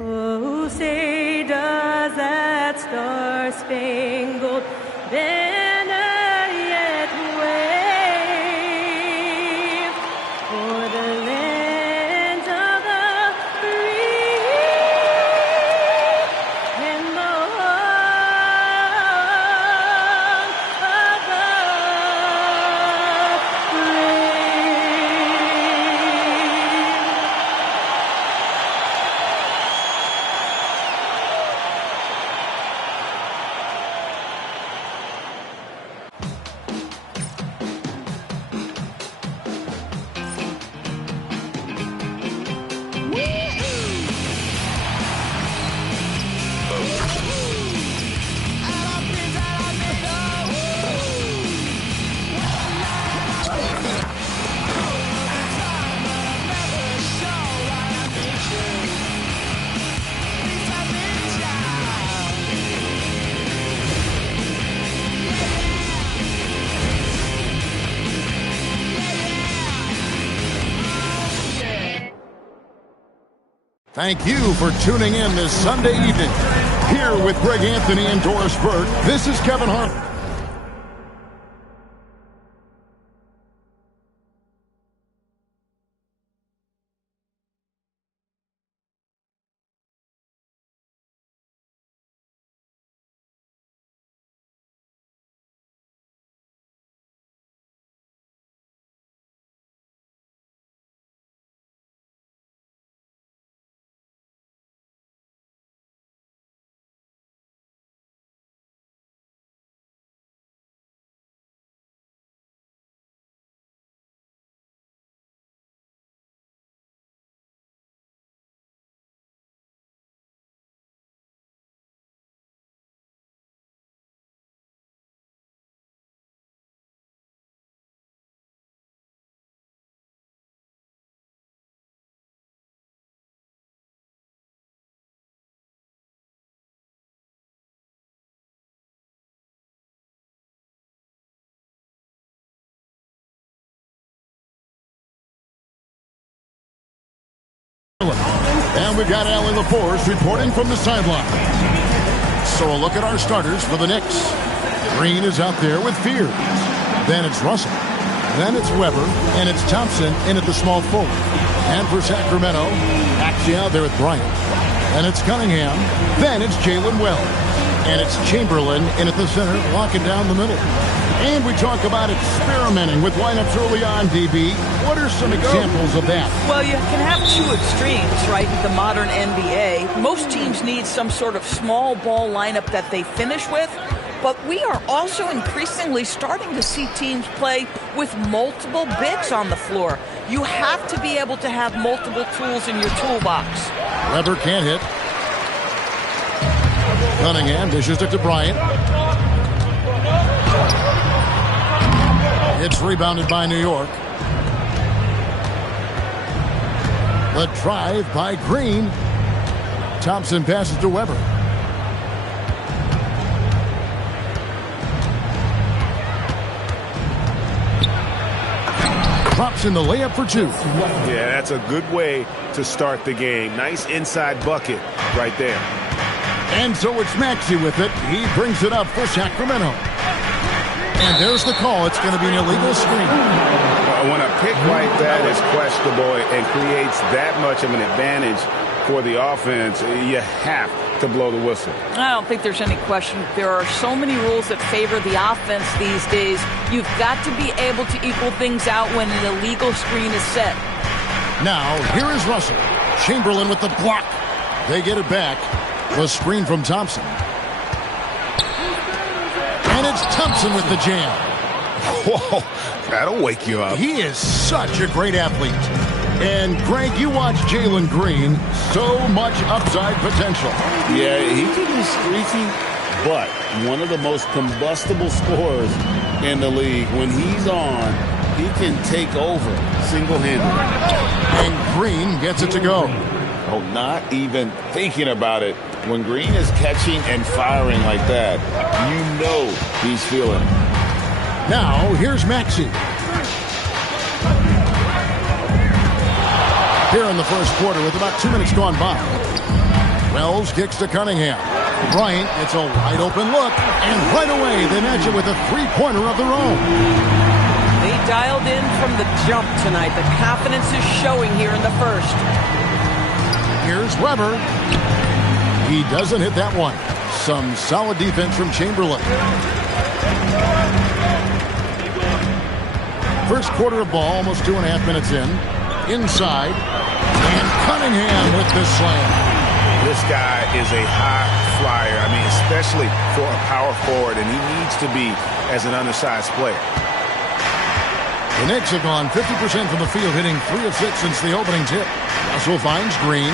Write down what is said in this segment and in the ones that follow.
Oh, say does that star-spangled banner yet wave for the land of the free and the home of the brave. Thank you for tuning in this Sunday evening. Here with Greg Anthony and Doris Burke, this is Kevin Hart. And we've got yr4 reporting from the sideline. So a look at our starters for the Knicks. Green is out there with Fears. Then it's Russell. Then it's Weber. And it's Thompson in at the small forward. And for Sacramento, Maxey out there with Bryant. And it's Cunningham. Then it's Jalen Wells. And it's Chamberlain in at the center, locking down the middle. And we talk about experimenting with lineups early on, DB. What are some examples of that? Well, you can have two extremes, right? The modern NBA. Most teams need some sort of small ball lineup that they finish with. But we are also increasingly starting to see teams play with multiple bigs on the floor. You have to be able to have multiple tools in your toolbox. Weber can't hit. Cunningham dishes it to Bryant. It's rebounded by New York. The drive by Green. Thompson passes to Weber. Drops in the layup for two. Yeah, that's a good way to start the game. Nice inside bucket right there. And so it's Maxey with it. He brings it up for Sacramento. And there's the call. It's going to be an illegal screen. When a pick like that is questionable and creates that much of an advantage for the offense, you have to blow the whistle. I don't think there's any question. There are so many rules that favor the offense these days. You've got to be able to equal things out when an illegal screen is set. Now, here is Russell. Chamberlain with the block. They get it back. The screen from Thompson. And it's Thompson with the jam. Whoa, that'll wake you up. He is such a great athlete. And, Greg, you watch Jalen Green. So much upside potential. Yeah, he can be streaky, but one of the most combustible scorers in the league. When he's on, he can take over single-handedly. And Green gets it to go. Oh, not even thinking about it. When Green is catching and firing like that, you know he's feeling it. Now, here's Maxey. here in the first quarter with about 2 minutes gone by. Wells kicks to Cunningham. Bryant gets a wide open look, and right away they match it with a three-pointer of their own. They dialed in from the jump tonight. The confidence is showing here in the first. Here's Weber. He doesn't hit that one. Some solid defense from Chamberlain. First quarter of ball, almost 2.5 minutes in. Inside. And Cunningham with the slam. This guy is a high flyer. I mean, especially for a power forward, and he needs to be as an undersized player. The Knicks have gone 50% from the field, hitting 3 of 6 since the opening tip. Russell finds Green.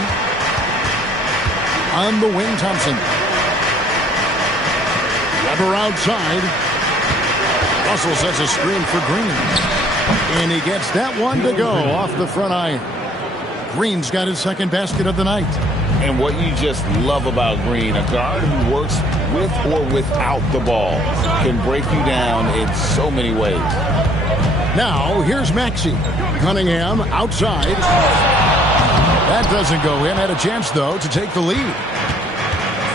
On the wing, Thompson. Weber outside. Russell sets a screen for Green. And he gets that one to go off the front iron. Green's got his second basket of the night. And what you just love about Green, a guard who works with or without the ball, can break you down in so many ways. Now, here's Maxey. Cunningham outside. That doesn't go in. Had a chance, though, to take the lead.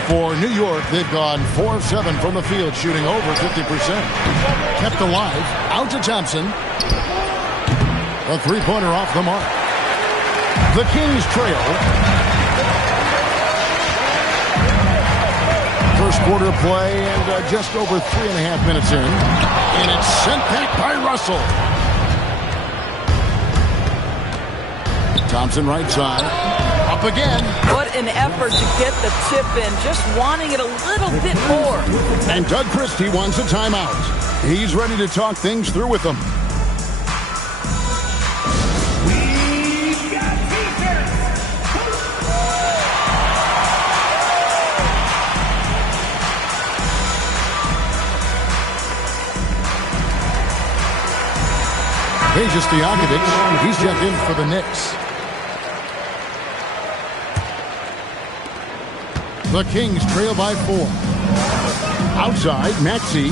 For New York, they've gone 4 of 7 from the field, shooting over 50%. Kept alive. Out to Thompson. A three-pointer off the mark. The Kings trail. First quarter play and just over 3.5 minutes in. And it's sent back by Russell. Thompson right side. Up again. What an effort to get the tip in. Just wanting it a little bit more. And Doug Christie wants a timeout. He's ready to talk things through with them. Peja Stojakovic, he's checked in for the Knicks. The Kings trail by 4. Outside, Maxey.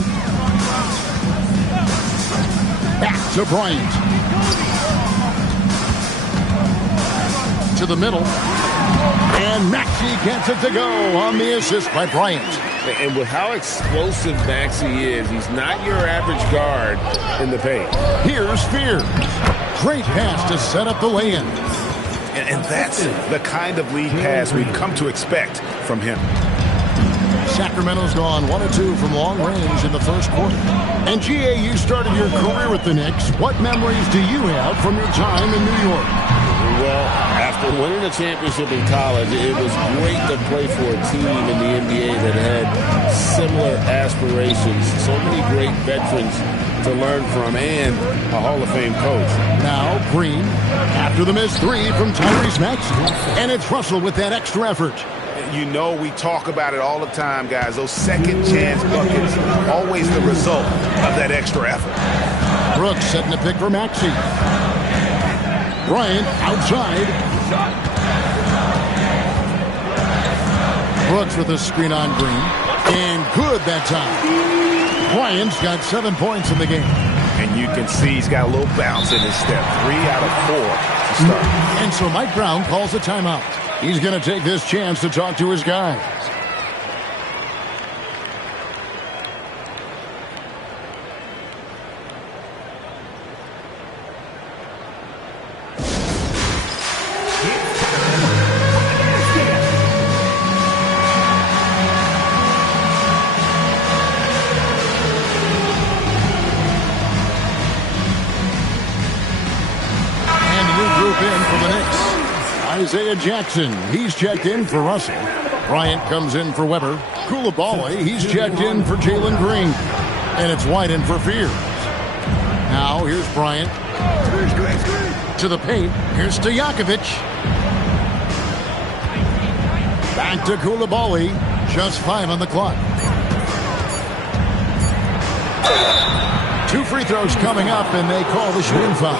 Back to Bryant. To the middle. And Maxey gets it to go on the assist by Bryant. And with how explosive Maxey is, he's not your average guard in the paint. Here's Fear. Great pass to set up the lay-in. And that's the kind of lead pass we've come to expect from him. Sacramento's gone 1 of 2 from long range in the first quarter. And GA, you started your career with the Knicks. What memories do you have from your time in New York? Well, after winning a championship in college, it was great to play for a team in the NBA that had similar aspirations. So many great veterans to learn from, and a Hall of Fame coach. Now Green after the missed 3 from Tyrese Maxey. And it's Russell with that extra effort. You know, we talk about it all the time, guys. Those second chance buckets, always the result of that extra effort. Brooks setting a pick for Maxey. Bryant outside. Brooks with a screen on Green. And good that time. Bryant's got 7 points in the game. And you can see he's got a little bounce in his step. 3 out of 4 to start. And so Mike Brown calls a timeout. He's going to take this chance to talk to his guys. Isaiah Jackson, he's checked in for Russell. Bryant comes in for Weber. Coulibaly, he's checked in for Jalen Green. And it's White in for Fears. Now, here's Bryant. To the paint, here's Stojakovic. Back to Coulibaly. Just 5 on the clock. 2 free throws coming up, and they call the shooting foul.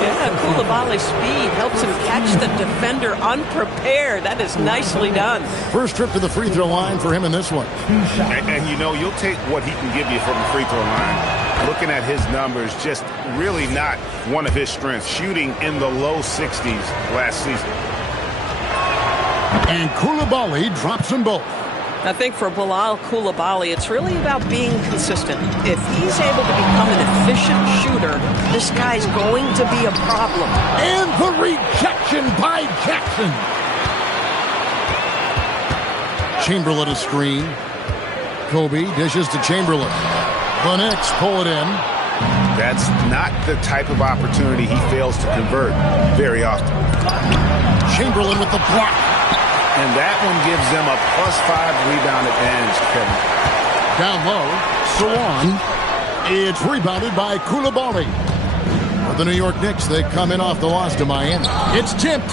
Yeah, Coulibaly's speed helps him catch the defender unprepared. That is nicely done. First trip to the free throw line for him in this one. And you know, you'll take what he can give you from the free throw line. looking at his numbers, just really not one of his strengths, shooting in the low 60s last season. And Coulibaly drops them both. I think for Bilal Coulibaly, it's really about being consistent. If he's able to become an efficient shooter, this guy's going to be a problem. And the rejection by Jackson. Chamberlain a screen. Kobe dishes to Chamberlain. The Knicks pull it in. That's not the type of opportunity he fails to convert very often. Chamberlain with the block. And that one gives them a +5 rebound advantage, Kevin. Down low, Sawan. It's rebounded by Coulibaly. For the New York Knicks, they come in off the loss to Miami. It's tipped.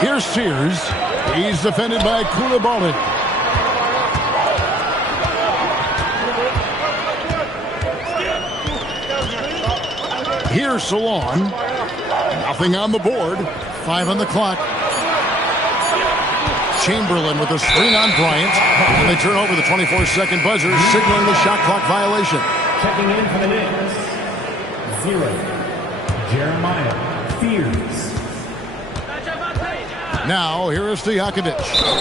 Here's Sears. He's defended by Coulibaly. Here's Salon. Nothing on the board. 5 on the clock. Chamberlain with a screen on Bryant. And they turn over the 24-second buzzer, signaling the shot clock violation. Checking in for the Knicks. 0. Jeremiah Fears. Now, here is Stojakovic.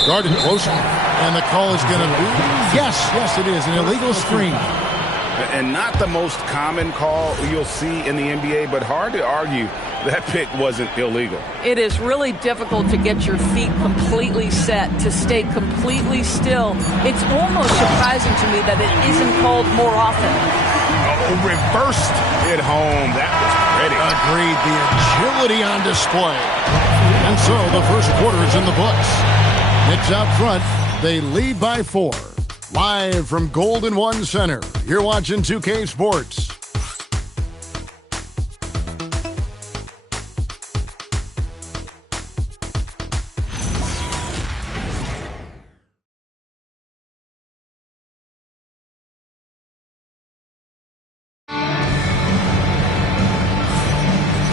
Guarded close. And the call is going to be, yes, it is, an illegal screen. And not the most common call you'll see in the NBA, but hard to argue that pick wasn't illegal. It is really difficult to get your feet completely set, to stay completely still. It's almost surprising to me that it isn't called more often. Oh, reversed it home. That was pretty. Agreed. The agility on display. And so the first quarter is in the books. Knicks out front. They lead by 4. Live from Golden One Center, you're watching 2K Sports.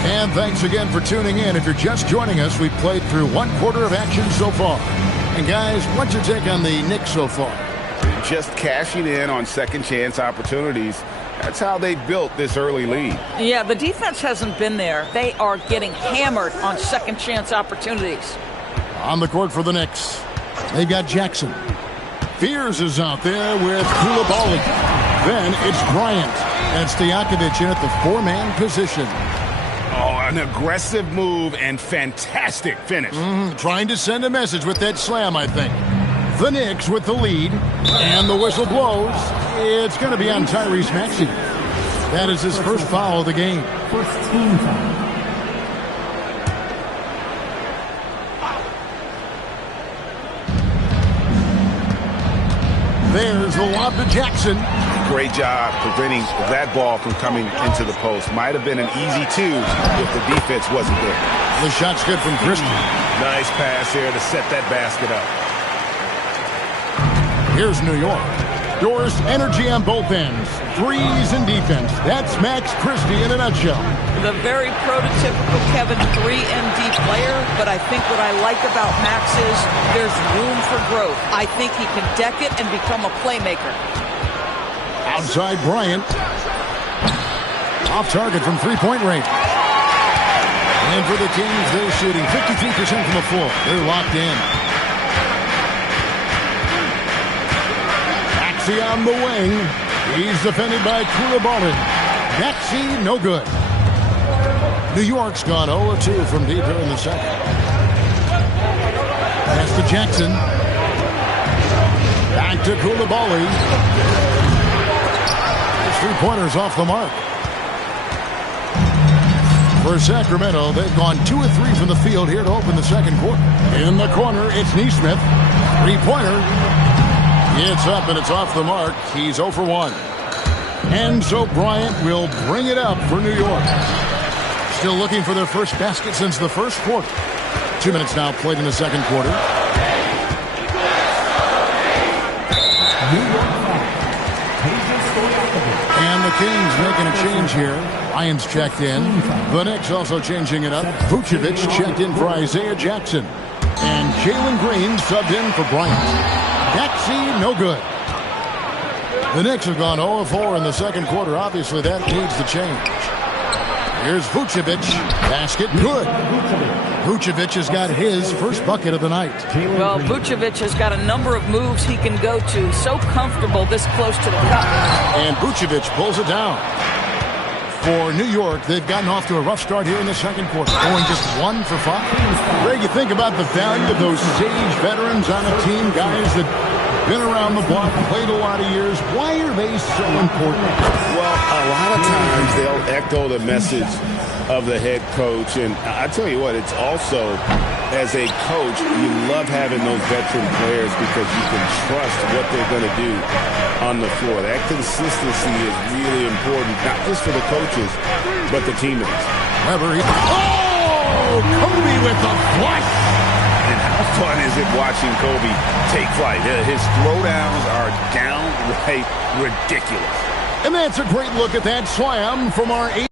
And thanks again for tuning in. If you're just joining us, we've played through 1 quarter of action so far. And guys, what's your take on the Knicks so far? Just cashing in on second chance opportunities. That's how they built this early lead. Yeah, the defense hasn't been there. They are getting hammered on second chance opportunities. On the court for the Knicks, they've got Jackson. Fears is out there with Coulibaly. Then it's Bryant and Stojakovic in at the 4-man position. Oh, an aggressive move and fantastic finish. Trying to send a message with that slam, I think. The Knicks with the lead, and the whistle blows. It's going to be on Tyrese Maxey. That is his first foul of the game. First team foul. There's the lob to Jackson. Great job preventing that ball from coming into the post. Might have been an easy 2 if the defense wasn't there. The shot's good from Christian. Nice pass here to set that basket up. Here's New York. Doors energy on both ends. Threes and defense. That's Max Christie in a nutshell. The very prototypical Kevin 3-and-D player, but I think what I like about Max is there's room for growth. I think he can deck it and become a playmaker. Outside Bryant. Off target from three-point range. And for the Kings, they're shooting 53% from the floor. They're locked in. Maxey on the wing. He's defended by Coulibaly. Maxey, no good. New York's gone 0-2 from deep here in the second. Pass to Jackson. Back to Coulibaly. His 3-pointers off the mark. For Sacramento, they've gone 2 of 3 from the field here to open the second quarter. In the corner, it's Neesmith. 3-pointer. It's up and it's off the mark. He's 0 for 1. And so Bryant will bring it up for New York. Still looking for their first basket since the first quarter. 2 minutes now played in the second quarter. And the Kings making a change here. Lyons checked in. The Knicks also changing it up. Vucevic checked in for Isaiah Jackson. And Jalen Green subbed in for Bryant. Maxey, no good. The Knicks have gone 0-4 in the second quarter. Obviously, that needs to change. Here's Vucevic. Basket good. Vucevic has got his first bucket of the night. Well, Vucevic has got a number of moves he can go to. So comfortable this close to the cup. And Vucevic pulls it down. For New York, they've gotten off to a rough start here in the second quarter, going just 1 for 5. Greg, you think about the value of those sage veterans on a team, guys that been around the block, played a lot of years. Why are they so important? Well, a lot of times they'll echo the message of the head coach. And I tell you what, it's also, as a coach, you love having those veteran players because you can trust what they're going to do on the floor. That consistency is really important, not just for the coaches, but the teammates. Weber, Kobe with the flush. And how fun is it watching Kobe take flight? His throwdowns are downright ridiculous. And that's a great look at that slam from our 8.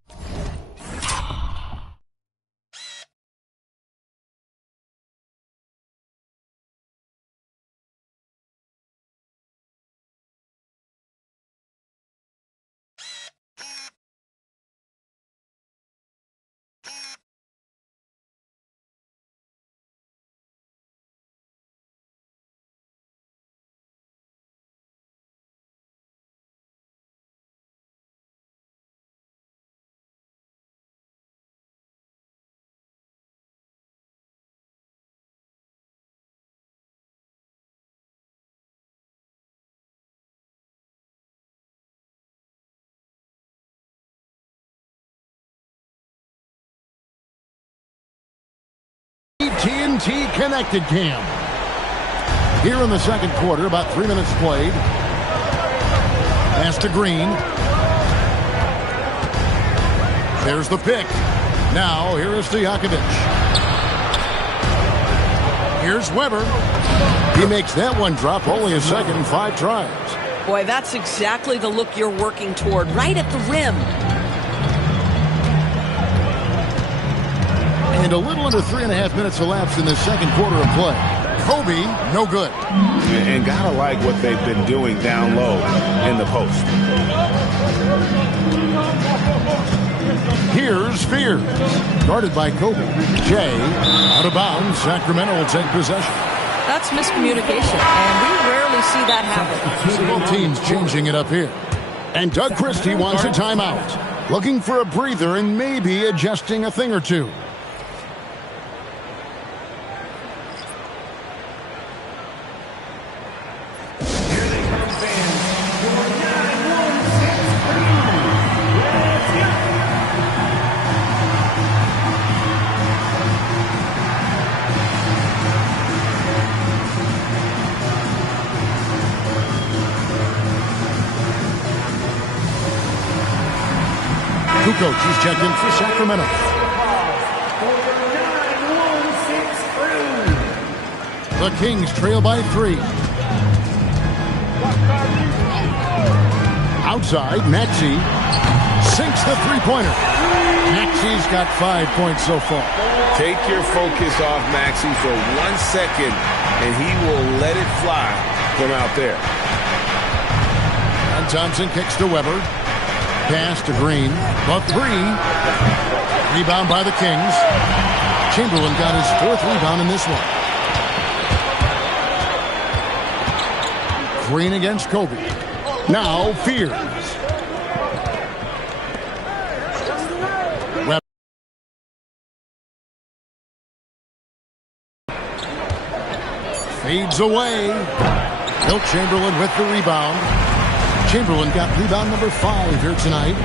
TNT Connected Cam. Here in the second quarter, about 3 minutes played. Pass to Green. There's the pick. Now, here is Stojakovic. Here's Weber. He makes that one drop, only a second in 5 tries. Boy, that's exactly the look you're working toward, right at the rim. And a little under 3.5 minutes elapsed in the second quarter of play. Kobe, no good. And gotta like what they've been doing down low in the post. Here's Spears. Guarded by Kobe. Jay, out of bounds. Sacramento will take possession. That's miscommunication, and we rarely see that happen. Both teams changing it up here. And Doug Christie wants a timeout. Looking for a breather and maybe adjusting a thing or two. Two coaches check in for Sacramento. The Kings trail by 3. Outside, Maxey sinks the three-pointer. Maxey's got 5 points so far. Take your focus off Maxey for 1 second, and he will let it fly from out there. And Thompson kicks to Weber. Pass to Green. The 3. Rebound by the Kings. Chamberlain got his 4th rebound in this one. Green against Kobe. Now Fears. Webb. Fades away. Wilt Chamberlain with the rebound. Chamberlain got rebound number 5 here tonight.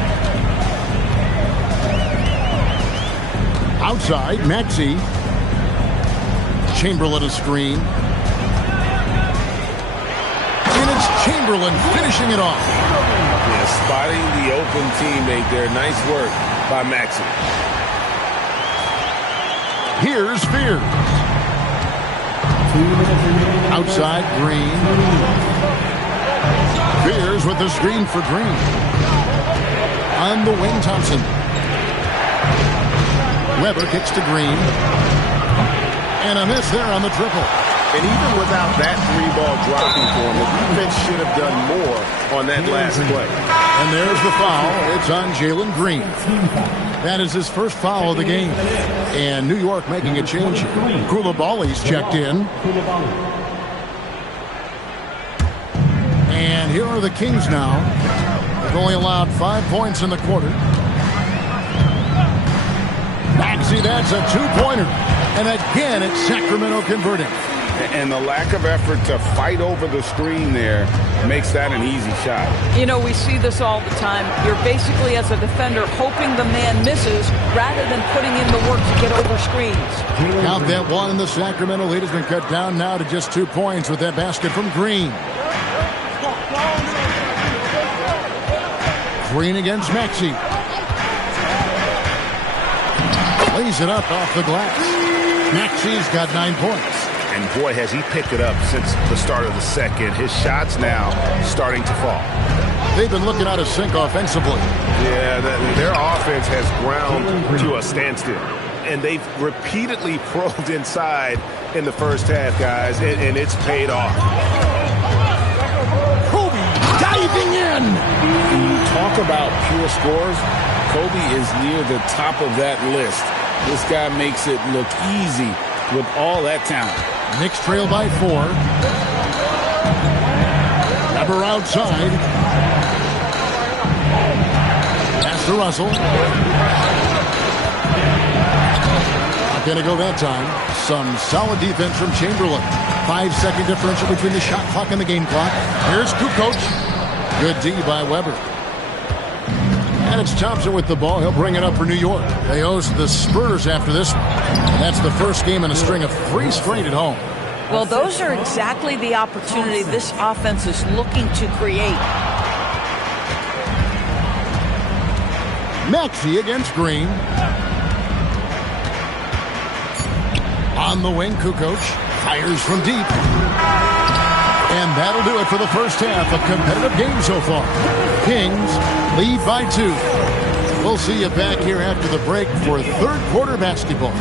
Outside, Maxey. Chamberlain a screen. And it's Chamberlain finishing it off. Yeah, spotting the open teammate there. Nice work by Maxey. Here's Spears. Outside, Green. Spears with the screen for Green. On the wing, Thompson. Weber kicks to Green. And a miss there on the triple. And even without that 3-ball dropping for him, the defense should have done more on that last play. And there's the foul. It's on Jalen Green. That is his first foul of the game. And New York making a change here. Koulibaly's checked in. And here are the Kings now. They've only allowed 5 points in the quarter. Maxey, that's a 2-pointer. And again, it's Sacramento converting. And the lack of effort to fight over the screen there makes that an easy shot. You know, we see this all the time. You're basically, as a defender, hoping the man misses rather than putting in the work to get over screens. Count that one, and the Sacramento lead has been cut down now to just 2 points with that basket from Green. Green against Maxey. Lays it up off the glass. Maxey's got 9 points. And boy, has he picked it up since the start of the second. His shots now starting to fall. They've been looking out of sync offensively. Yeah, their offense has ground to a standstill. And they've repeatedly probed inside in the first half, guys, and it's paid off. Kobe diving in. When you talk about pure scores, Kobe is near the top of that list. This guy makes it look easy with all that talent. Knicks trail by 4. Weber outside. Pass to Russell. Not going to go that time. Some solid defense from Chamberlain. 5-second differential between the shot clock and the game clock. Here's Kukoc. Good D by Weber. And it's Thompson with the ball. He'll bring it up for New York. They host the Spurs after this one. And that's the first game in a string of 3 straight at home. Well, those are exactly the opportunity this offense is looking to create. Maxey against Green. On the wing, Kukoc fires from deep. And that'll do it for the first half. A competitive game so far. Kings lead by 2. We'll see you back here after the break for third quarter basketball.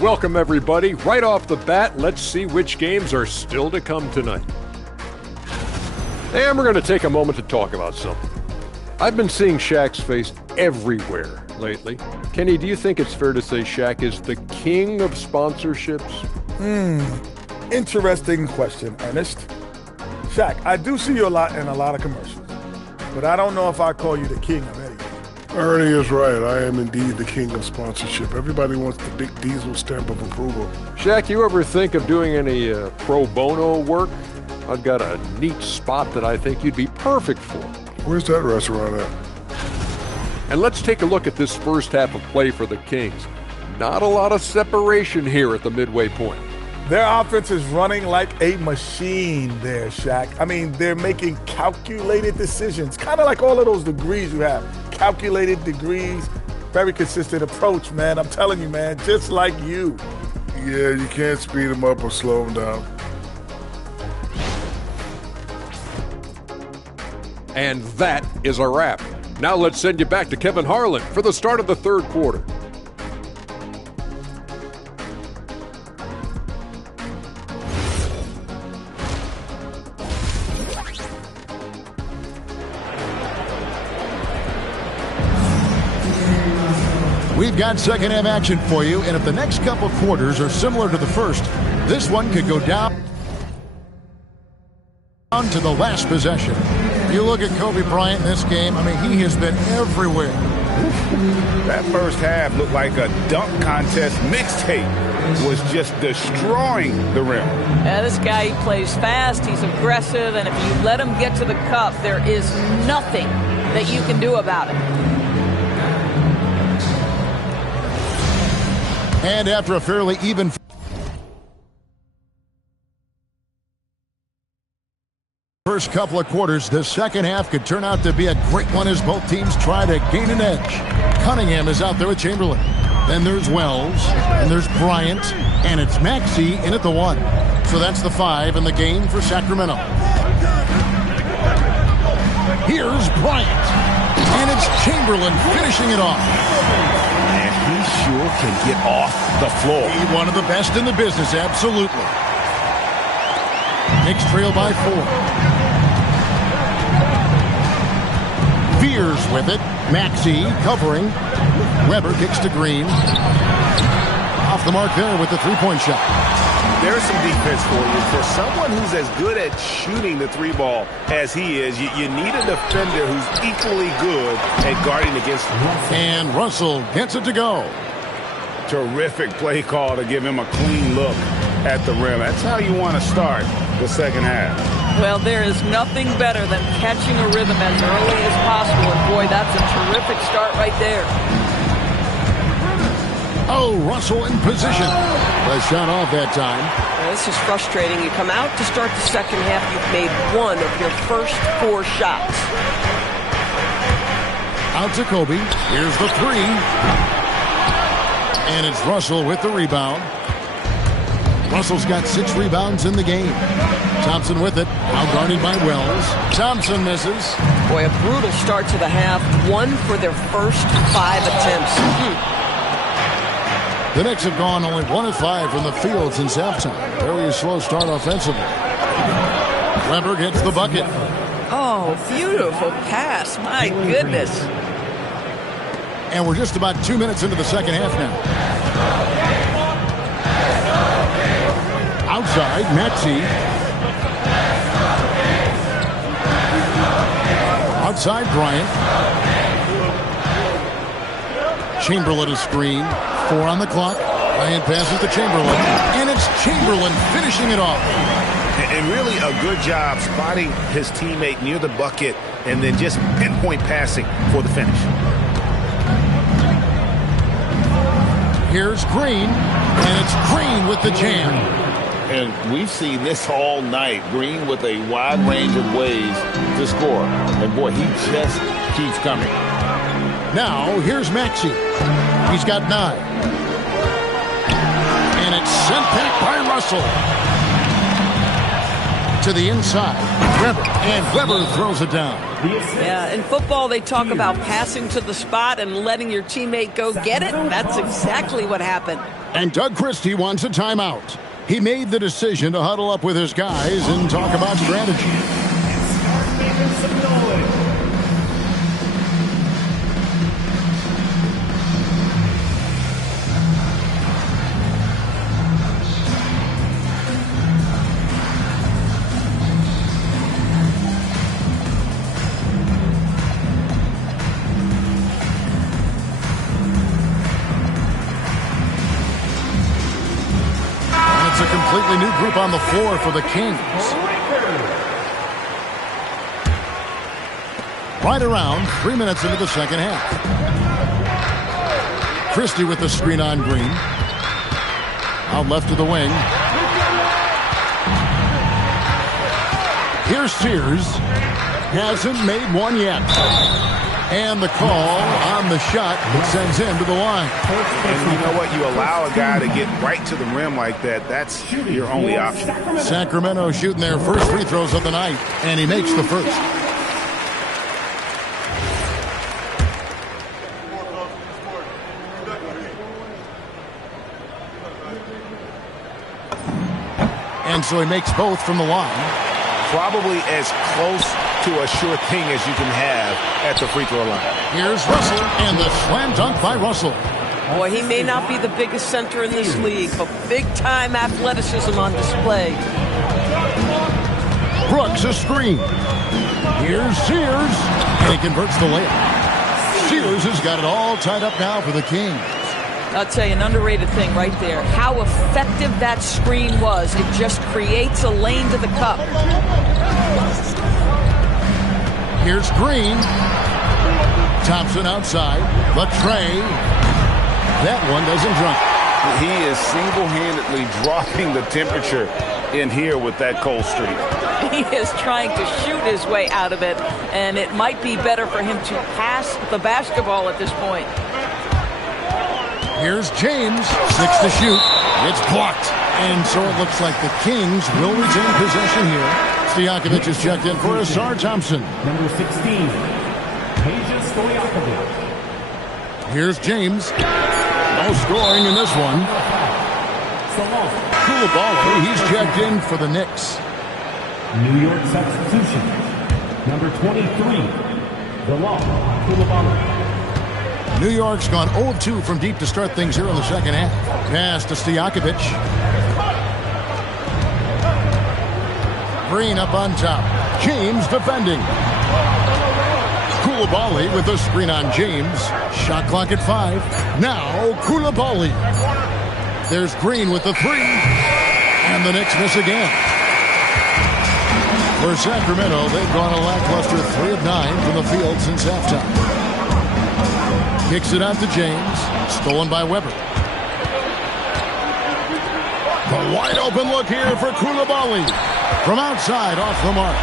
Welcome, everybody. Right off the bat, let's see which games are still to come tonight. And we're going to take a moment to talk about something. I've been seeing Shaq's face everywhere lately. Kenny, do you think it's fair to say Shaq is the king of sponsorships? Interesting question, Ernest. Shaq, I do see you a lot in a lot of commercials, but I don't know if I call you the king of anything. Ernie is right. I am indeed the king of sponsorship. Everybody wants the big diesel stamp of approval. Shaq, you ever think of doing any pro bono work? I've got a neat spot that I think you'd be perfect for. Where's that restaurant at? And let's take a look at this first half of play for the Kings. Not a lot of separation here at the midway point. Their offense is running like a machine there, Shaq. I mean, they're making calculated decisions, kind of like all of those degrees you have. Calculated degrees, very consistent approach, man. I'm telling you, man, just like you. Yeah, you can't speed them up or slow them down. And that is a wrap. Now let's send you back to Kevin Harlan for the start of the third quarter. We've got second half action for you, and if the next couple quarters are similar to the first, this one could go down to the last possession. You look at Kobe Bryant in this game, I mean, he has been everywhere. That first half looked like a dunk contest mixtape. Was just destroying the rim. This guy, he plays fast, he's aggressive, and if you let him get to the cup, there is nothing that you can do about it. And after a fairly even first couple of quarters, the second half could turn out to be a great one as both teams try to gain an edge. Cunningham is out there with Chamberlain. Then there's Wells, and there's Bryant, and it's Maxey in at the 1. So that's the 5 in the game for Sacramento. Here's Bryant, and it's Chamberlain finishing it off. And he sure can get off the floor. He's one of the best in the business, absolutely. Knicks trail by 4. Fears with it. Maxey covering. Weber kicks to Green. Off the mark there with the three-point shot. There's some defense for you. For someone who's as good at shooting the 3-ball as he is, you need a defender who's equally good at guarding against him. And Russell gets it to go. Terrific play call to give him a clean look at the rim. That's how you want to start the second half. Well, there is nothing better than catching a rhythm as early as possible. And boy, that's a terrific start right there. Oh, Russell in position. The shot off that time. Well, this is frustrating. You come out to start the second half, you've made one of your first 4 shots. Out to Kobe. Here's the 3. And it's Russell with the rebound. Russell's got 6 rebounds in the game. Thompson with it. Now guarded by Wells. Thompson misses. Boy, a brutal start to the half. 1 for their first 5 attempts. The Knicks have gone only 1 of 5 from the field since halftime. Very slow start offensively. Weber gets the bucket. Oh, beautiful pass. My goodness. And we're just about 2 minutes into the second half now. Outside, Maxey. Outside, Bryant. Chamberlain a screen. 4 on the clock. Bryant passes to Chamberlain. And it's Chamberlain finishing it off. And really a good job spotting his teammate near the bucket and then just pinpoint passing for the finish. Here's Green. And it's Green with the jam. And we've seen this all night. Green with a wide range of ways to score. And boy, he just keeps coming. Now, here's Maxey. He's got 9. And it's sent back by Russell. To the inside. Weber. And Weber throws it down. Yeah, in football, they talk about passing to the spot and letting your teammate go get it. That's exactly what happened. And Doug Christie wants a timeout. He made the decision to huddle up with his guys and talk about strategy. A completely new group on the floor for the Kings. Right around 3 minutes into the second half. Christie with the screen on Green. Out left to the wing. Here's Sears. Hasn't made one yet. And the call on the shot that sends him to the line. And you know what? You allow a guy to get right to the rim like that. That's your only option. Sacramento shooting their first free throws of the night, and he makes the first. And so he makes both from the line. Probably as close to a sure thing as you can have at the free throw line. Here's Russell, and the slam dunk by Russell. Boy, he may not be the biggest center in this league, but big-time athleticism on display. Brooks a screen. Here's Sears, and he converts the layup. Sears has got it all tied up now for the Kings. I'll tell you, an underrated thing right there. How effective that screen was. It just creates a lane to the cup. Here's Green. Thompson outside. The tray. That one doesn't drop. He is single-handedly dropping the temperature in here with that cold streak. He is trying to shoot his way out of it, and it might be better for him to pass the basketball at this point. Here's James, 6 to shoot. It's blocked. And so it looks like the Kingz will retain possession here. Stojakovic is checked in for Asar Thompson. Number 16, Peja Stojakovic. Here's James. No scoring in this one. Koulibaly, he's checked in for the Knicks. New York substitution. Number 23, Koulibaly. New York's gone 0 of 2 from deep to start things here in the second half. Pass to Stojakovic. Green up on top. James defending. Koulibaly with the screen on James. Shot clock at 5. Now Koulibaly. There's Green with the 3. And the Knicks miss again. For Sacramento, they've gone a lackluster 3 of 9 from the field since halftime. Kicks it out to James. Stolen by Weber. The wide open look here for Koulibaly. From outside, off the mark.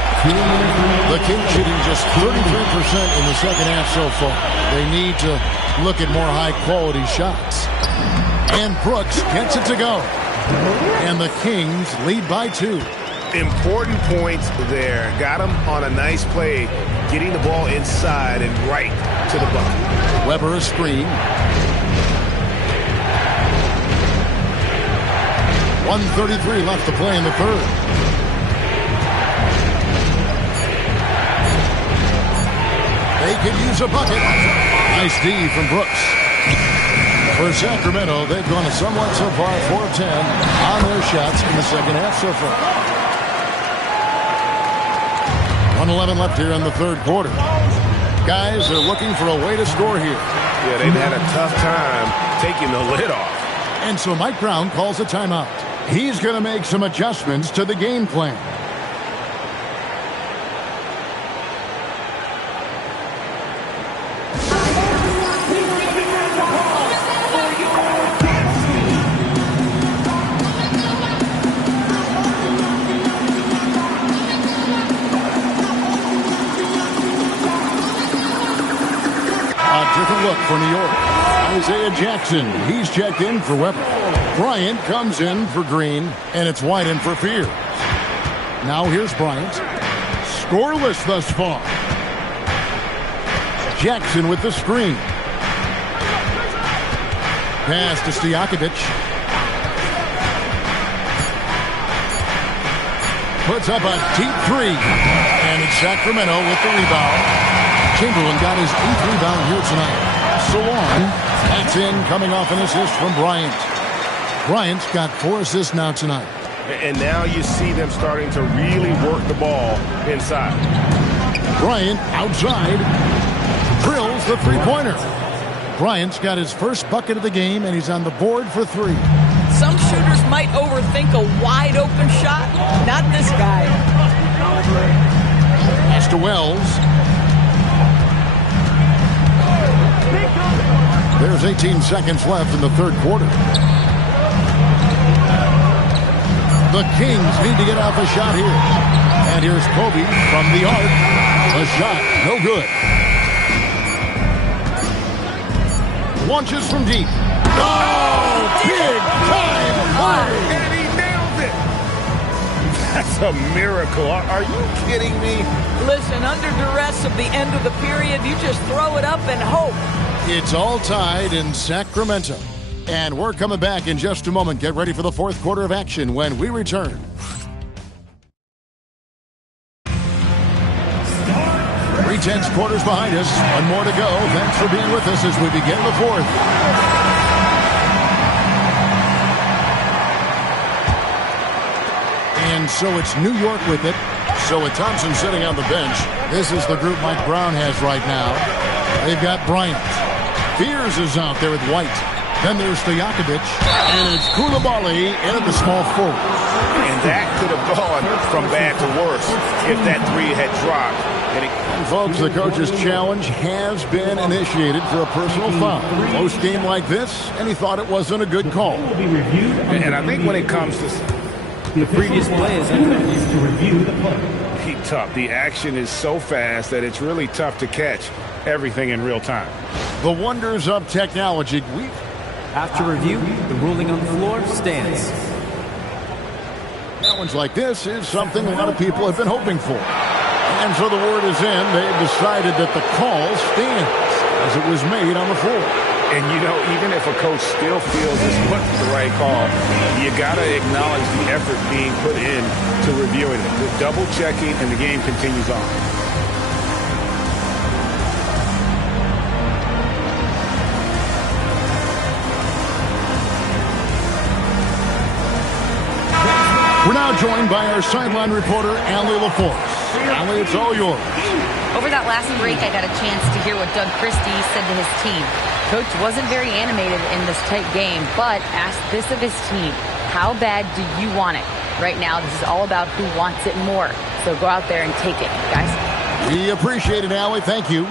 The Kings shooting just 33% in the second half so far. They need to look at more high-quality shots. And Brooks gets it to go. And the Kings lead by 2. Important points there. Got him on a nice play, getting the ball inside and right to the bucket. Weber a screen. 1:33 left to play in the third. They could use a bucket. Nice D from Brooks. For Sacramento, they've gone somewhat so far 4 of 10 on their shots in the second half so far. 1:11 left here in the third quarter. Guys are looking for a way to score here. Yeah, they've had a tough time taking the lid off. And so Mike Brown calls a timeout. He's going to make some adjustments to the game plan. Different look for New York. Isaiah Jackson, he's checked in for Weber. Bryant comes in for Green, and it's Whiten for Fear. Now here's Bryant. Scoreless thus far. Jackson with the screen. Pass to Stojakovic. Puts up a deep 3. And it's Sacramento with the rebound. Chamberlain got his 8th rebound here tonight. Salon, that's in, coming off an assist from Bryant. Bryant's got 4 assists now tonight. And now you see them starting to really work the ball inside. Bryant outside. Drills the three-pointer. Bryant's got his first bucket of the game, and he's on the board for 3. Some shooters might overthink a wide-open shot. Not this guy. Pass to Wells. There's 18 seconds left in the third quarter. The Kings need to get off a shot here. And here's Kobe from the arc. A shot, no good. Launches from deep. Oh, big time play! And he nails it! That's a miracle. Are you kidding me? Listen, under duress of the end of the period, you just throw it up and hope. It's all tied in Sacramento. And we're coming back in just a moment. Get ready for the fourth quarter of action when we return. 3/10 quarters behind us. One more to go. Thanks for being with us as we begin the fourth. And so it's New York with it. So with Thompson sitting on the bench, this is the group Mike Brown has right now. They've got Bryant. Fears is out there with White. Then there's Stojakovic. And it's Koulibaly in at the small forward. And that could have gone from bad to worse if that 3 had dropped. And folks, the coach's challenge has been initiated for a personal foul. Most game like this, and he thought it wasn't a good call. And I think when it comes to the previous play is under review to review the play. tough. The action is so fast that it's really tough to catch everything in real time. The wonders of technology. After review, the ruling on the floor stands. Challenge like this is something a lot of people have been hoping for. And so the word is in. They've decided that the call stands as it was made on the floor. And, you know, even if a coach still feels this wasn't the right call, you got to acknowledge the effort being put in to reviewing it. The double checking, and the game continues on. We're now joined by our sideline reporter, yr4. Allie, it's all yours. Over that last break, I got a chance to hear what Doug Christie said to his team. Coach wasn't very animated in this tight game, but asked this of his team: how bad do you want it? Right now, this is all about who wants it more. So go out there and take it, guys. We appreciate it, Allie. Thank you.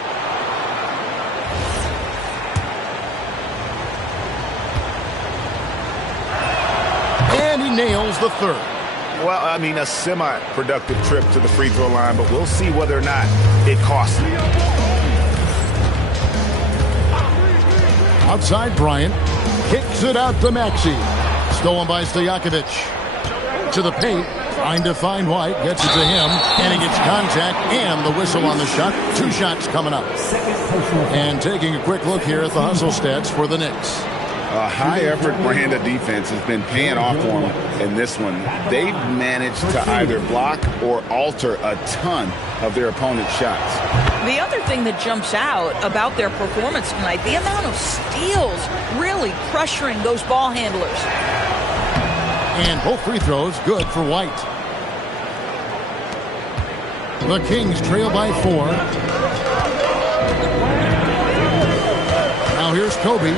And he nails the third. Well, I mean, a semi-productive trip to the free throw line, but we'll see whether or not it costs him. Outside, Bryant kicks it out to Maxey. Stolen by Stojakovic. To the paint, trying to find White. Gets it to him, and he gets contact and the whistle on the shot. 2 shots coming up. And taking a quick look here at the hustle stats for the Knicks. A high-effort brand of defense has been paying off for them in this one. They've managed to either block or alter a ton of their opponent's shots. The other thing that jumps out about their performance tonight, the amount of steals really pressuring those ball handlers. And both free throws good for White. The Kings trail by 4. Now here's Kobe.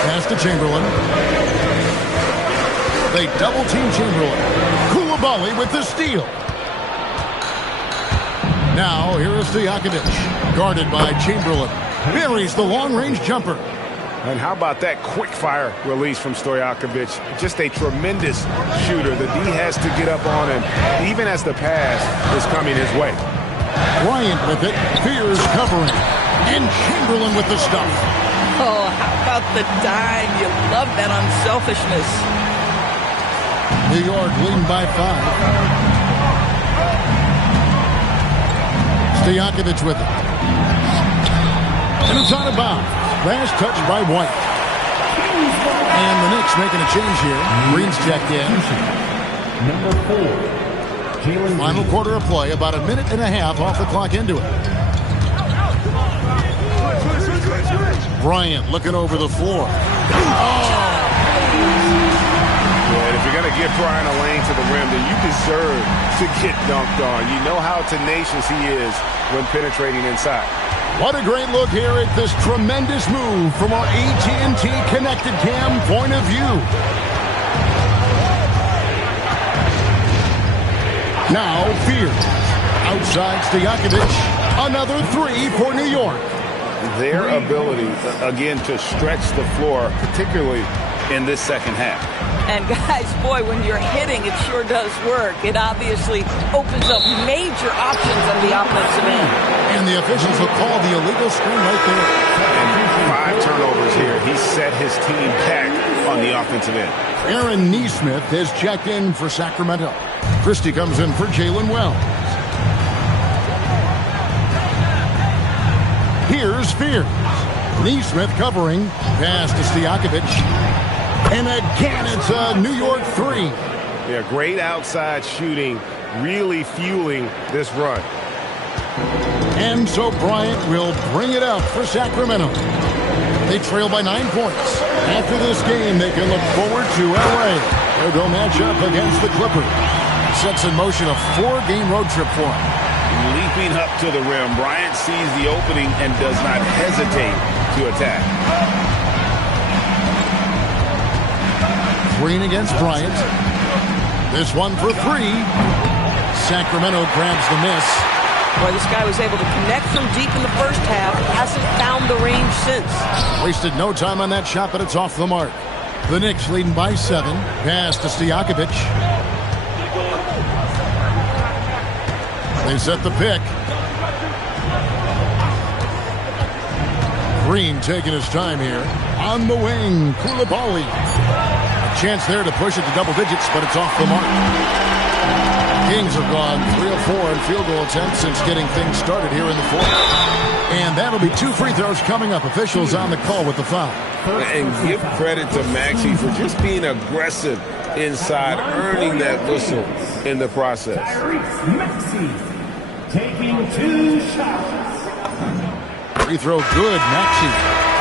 Pass to Chamberlain. They double-team Chamberlain. Koulibaly with the steal. Now, here is Stojakovic. Guarded by Chamberlain. Buries the long-range jumper. And how about that quick-fire release from Stojakovic? Just a tremendous shooter. The D has to get up on him, even as the pass is coming his way. Bryant with it. Fears covering. And Chamberlain with the stuff. Oh, how about the dime? You love that unselfishness. New York leading by 5. Stojakovic with it. And it's out of bounds. Last touch by White. And the Knicks making a change here. Green's checked in. Number 4. Final quarter of play, about a minute and a half off the clock into it. Bryant looking over the floor. Yeah, if you're going to give Bryant a lane to the rim, then you deserve to get dunked on. You know how tenacious he is when penetrating inside. What a great look here at this tremendous move from our AT&T Connected Cam point of view. Now, Fear. Outside Stojakovic. Another 3 for New York. Their ability, again, to stretch the floor, particularly in this second half. And guys, boy, when you're hitting, it sure does work. It obviously opens up major options on the offensive end. And the officials will call the illegal screen right there. And 5 turnovers here. He set his team back on the offensive end. Aaron Nesmith has checked in for Sacramento. Christie comes in for Jalen Wells. Here's Fears. Nesmith covering. Pass to Stojakovic. And again, it's a New York 3. Yeah, great outside shooting, really fueling this run. And so Bryant will bring it up for Sacramento. They trail by 9 points. After this game, they can look forward to LA. They'll go match up against the Clippers. Sets in motion a 4-game road trip for them. Leaping up to the rim, Bryant sees the opening and does not hesitate to attack. Green against Bryant. This one for 3. Sacramento grabs the miss. Boy, this guy was able to connect from deep in the first half. Hasn't found the range since. Wasted no time on that shot, but it's off the mark. The Knicks leading by 7. Pass to Stojakovic. They set the pick. Green taking his time here. On the wing, Koulibaly. A chance there to push it to double digits, but it's off the mark. Kingz have gone 3 of 4 in field goal attempts since getting things started here in the fourth. And that'll be 2 free throws coming up. Officials on the call with the foul. And give credit to Maxey for just being aggressive inside, earning that whistle in the process. Maxey taking 2 shots. Free throw good, Maxey.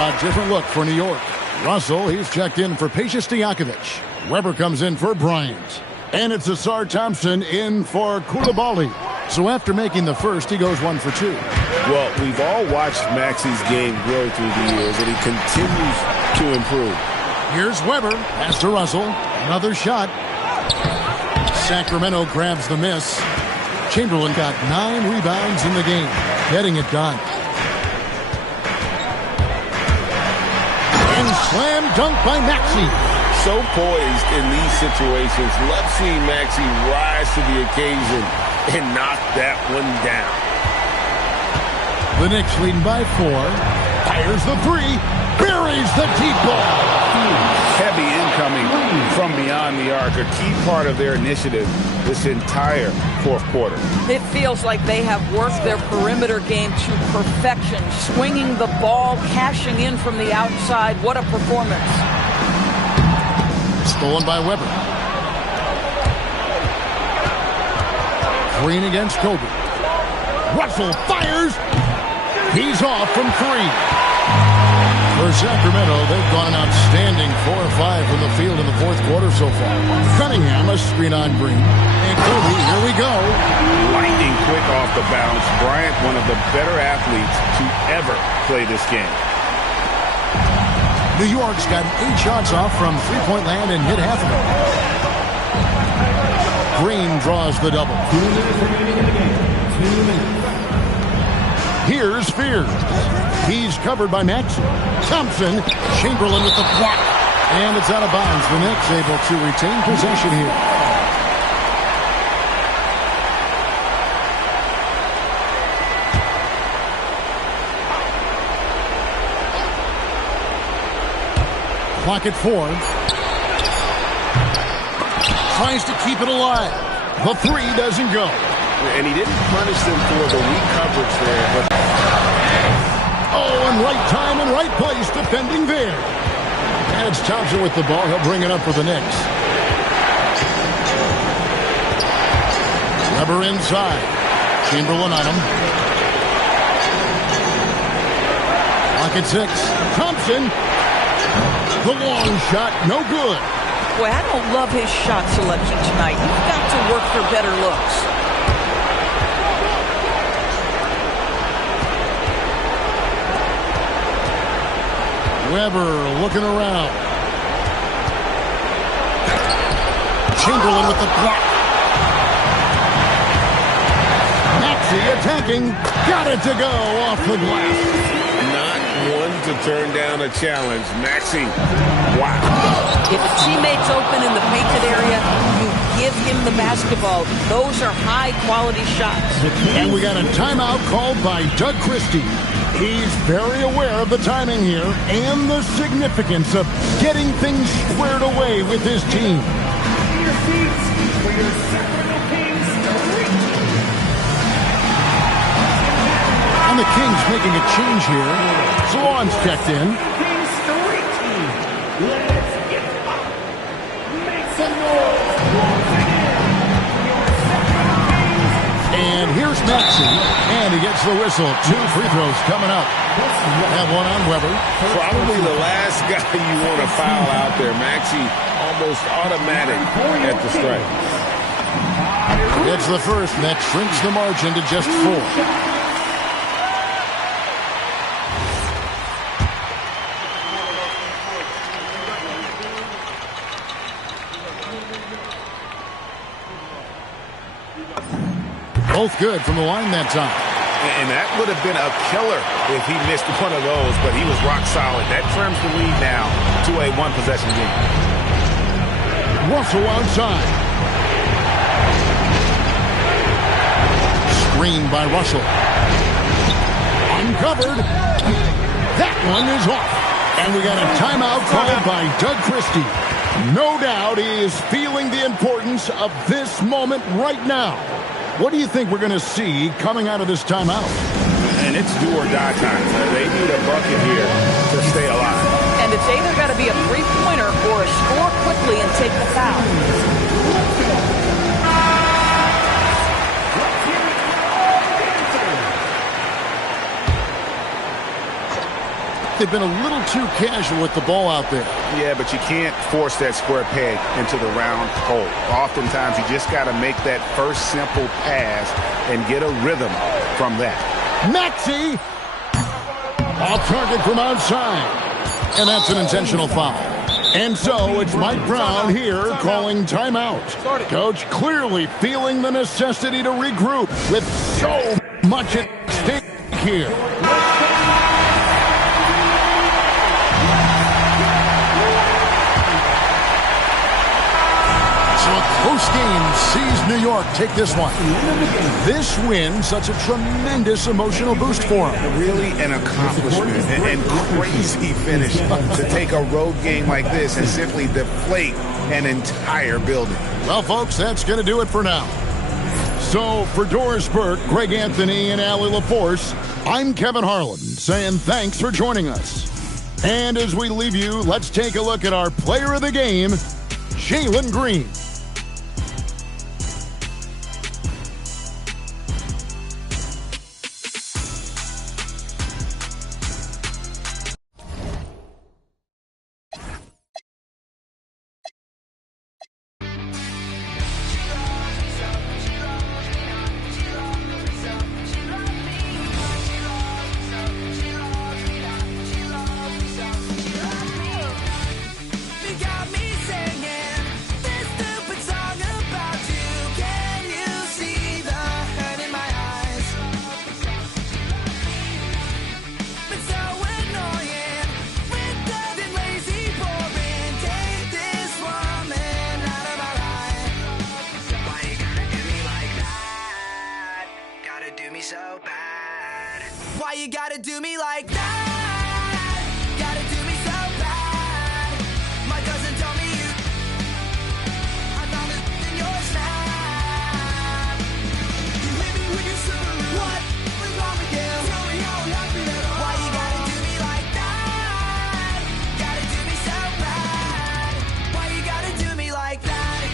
A different look for New York. Russell, he's checked in for Peja Stojakovic. Weber comes in for Bryant. And it's Asar Thompson in for Koulibaly. So after making the first, he goes 1 for 2. Well, we've all watched Maxey's game grow through the years, and he continues to improve. Here's Weber. Pass to Russell. Another shot. Sacramento grabs the miss. Chamberlain got 9 rebounds in the game, getting it done. And slam dunk by Maxey. So poised in these situations. Love seeing Maxey rise to the occasion and knock that one down. The Knicks leading by 4. Fires the 3. Buries the deep ball. Heavy incoming from beyond the arc. A key part of their initiative this entire fourth quarter. It feels like they have worked their perimeter game to perfection. Swinging the ball, cashing in from the outside. What a performance. Stolen by Weber. Green against Kobe. Russell fires. He's off from 3. For Sacramento, they've gone an outstanding 4 of 5 from the field in the fourth quarter so far. Cunningham, a screen on Green. And Kobe, here we go. Lightning quick off the bounce. Bryant, one of the better athletes to ever play this game. New York's got 8 shots off from three-point land and hit half of them. Green draws the double. 2 minutes remaining in the game. 2 minutes. Here's Spears. He's covered by Maxey. Thompson, Chamberlain with the block. And it's out of bounds. The Knicks able to retain possession here. Clock at 4. Tries to keep it alive. The 3 doesn't go. And he didn't punish them for the weak coverage there. But oh, and right time and right place defending there. And it's Thompson with the ball. He'll bring it up for the Knicks. Weber inside. Chamberlain on him. Clock at 6. Thompson. The long shot, no good. Boy, I don't love his shot selection tonight. You've got to work for better looks. Weber looking around. Chamberlain with the block. Maxey attacking. Got it to go off the glass. one to turn down a challenge. Maxey, wow. If a teammate's open in the painted area, you give him the basketball. Those are high-quality shots. And we got a timeout called by Doug Christie. He's very aware of the timing here and the significance of getting things squared away with his team. Your seats for your Sacramento Kings. And the Kings making a change here. Salon's checked in. Kings street team. Let's get up. Make some noise once again. Your Sacramento Kings. And here's Maxey. And he gets the whistle. 2 free throws coming up. Have one on Weber. Probably the last guy you want to foul out there. Maxey almost automatic at the strike. It's the first, and that shrinks the margin to just 4. Both good from the line that time. And that would have been a killer if he missed one of those, but he was rock solid. That trims the lead now to a one-possession game. Russell outside. Screen by Russell. Uncovered. That one is off. And we got a timeout called by Doug Christie. No doubt he is feeling the importance of this moment right now. What do you think we're going to see coming out of this timeout? And it's do or die time. They need a bucket here to stay alive. And it's either got to be a three-pointer or a score quickly and take the foul. They've been a little too casual with the ball out there. Yeah, but you can't force that square peg into the round hole. Oftentimes, you just got to make that first simple pass and get a rhythm from that. Maxey! Off target from outside. And that's an intentional foul. And so it's Mike Brown here calling timeout. Coach clearly feeling the necessity to regroup with so much at stake here. Close game sees New York take this one. This win, such a tremendous emotional boost for them. Really an accomplishment and crazy finish to take a road game like this and simply deflate an entire building. Well, folks, that's going to do it for now. So for Doris Burke, Greg Anthony, and Allie LaForce, I'm Kevin Harlan saying thanks for joining us. And as we leave you, let's take a look at our player of the game, Jalen Green. Why you gotta do me like that? Gotta do me so bad. My cousin told me you. I found it in your snap. You hit me when you said what was wrong with you? Tell me how I'm not at all. Why you gotta do me like that? Gotta do me so bad. Why you gotta do me like that?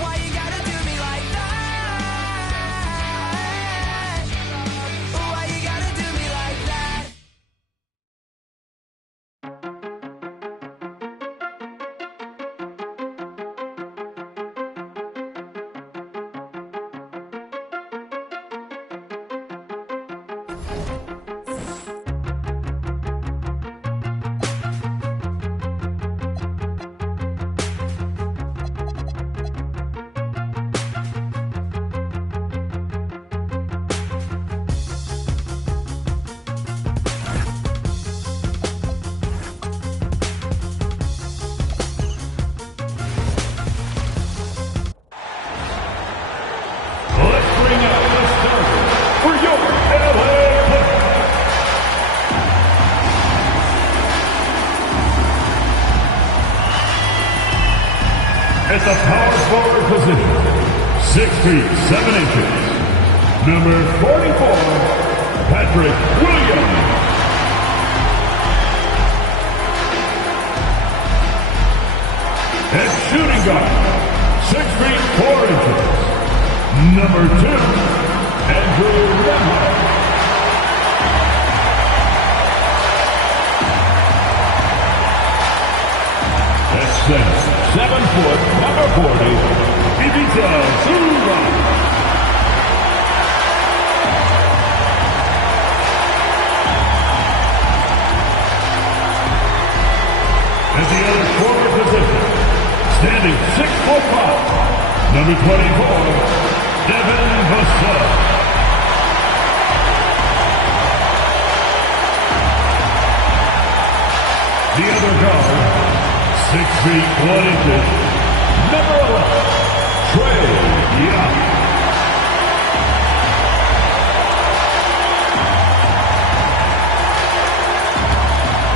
Why you gotta do me like that? At the power forward position, 6 feet 7 inches, number 44, Patrick Williams. At shooting guard, 6 feet 4 inches, number 2, Andrew Remley. At center, 7 foot, number 40, Ivica Zubac. At the other forward position, standing 6'5", Number 24, Devin Vassell. The other guard, 6 feet 1 inches, number 11, Trey Young.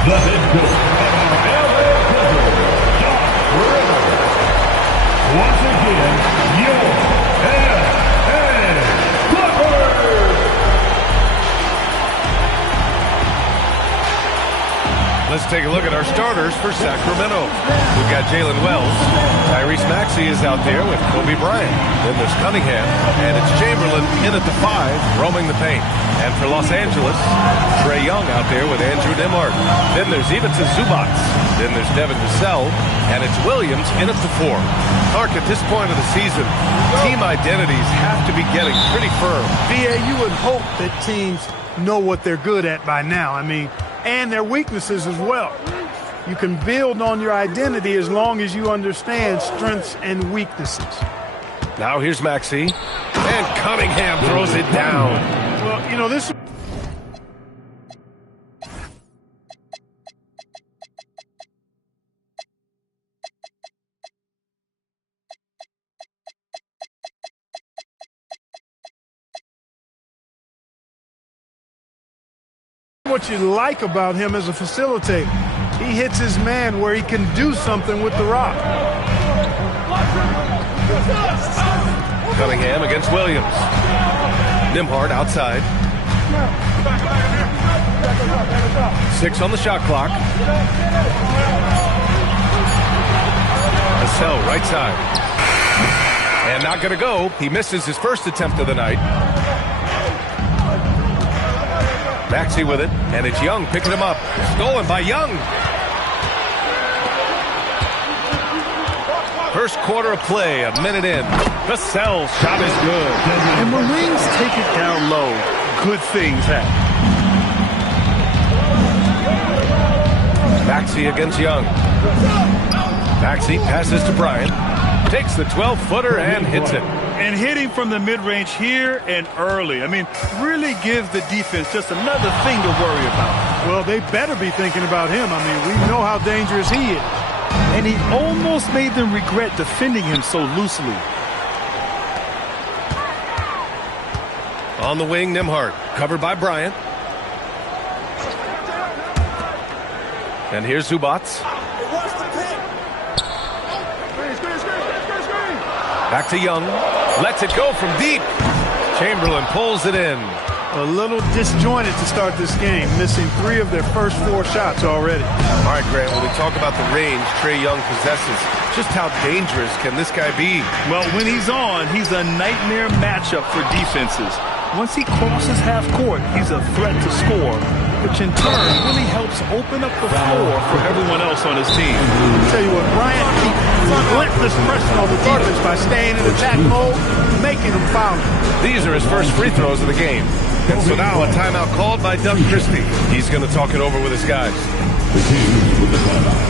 The head coach of our LA Clippers, Doc Rivers. Once again, your LA Clippers. Let's take a look at our starters for Sacramento. We've got Jalen Wells. Tyrese Maxey is out there with Kobe Bryant. Then there's Cunningham, and it's Chamberlain in at the 5, roaming the paint. And for Los Angeles, Trae Young out there with Andrew Nembhard. Then there's Ivica Zubac. Then there's Devin Vassell, and it's Williams in at the 4. Clark, at this point of the season, team identities have to be getting pretty firm. VA, you would hope that teams know what they're good at by now. I mean, and their weaknesses as well. You can build on your identity as long as you understand strengths and weaknesses. Now here's Maxey, and Cunningham throws it down. Well, you know, this... What you like about him as a facilitator. He hits his man where he can do something with the rock. Cunningham against Williams. Nembhard outside. 6 on the shot clock. Vassell right side. And not going to go. He misses his first attempt of the night. Maxey with it, and it's Young picking him up. Stolen by Young. First quarter of play, a minute in. Vassell's shot is good. And when wings take it down low, good things happen. Maxey against Young. Maxey passes to Bryant. Takes the 12-footer and hits it. And hitting from the mid-range here and early. I mean, really gives the defense just another thing to worry about. Well, they better be thinking about him. I mean, we know how dangerous he is. And he almost made them regret defending him so loosely. On the wing, Nembhard, covered by Bryant. And here's Zubac. Back to Young. Lets it go from deep. Chamberlain pulls it in. A little disjointed to start this game, missing 3 of their first 4 shots already. All right, Grant, when we talk about the range Trae Young possesses, just how dangerous can this guy be? Well, when he's on, he's a nightmare matchup for defenses. Once he crosses half court, he's a threat to score, which in turn really helps open up the floor for everyone else on his team. I'll tell you what, Bryant keeps relentless pressure on the defense by staying in attack mode, making them foul. These are his first free throws of the game. And so now a timeout called by Doug Christie. He's going to talk it over with his guys. The Kingz with the timeout.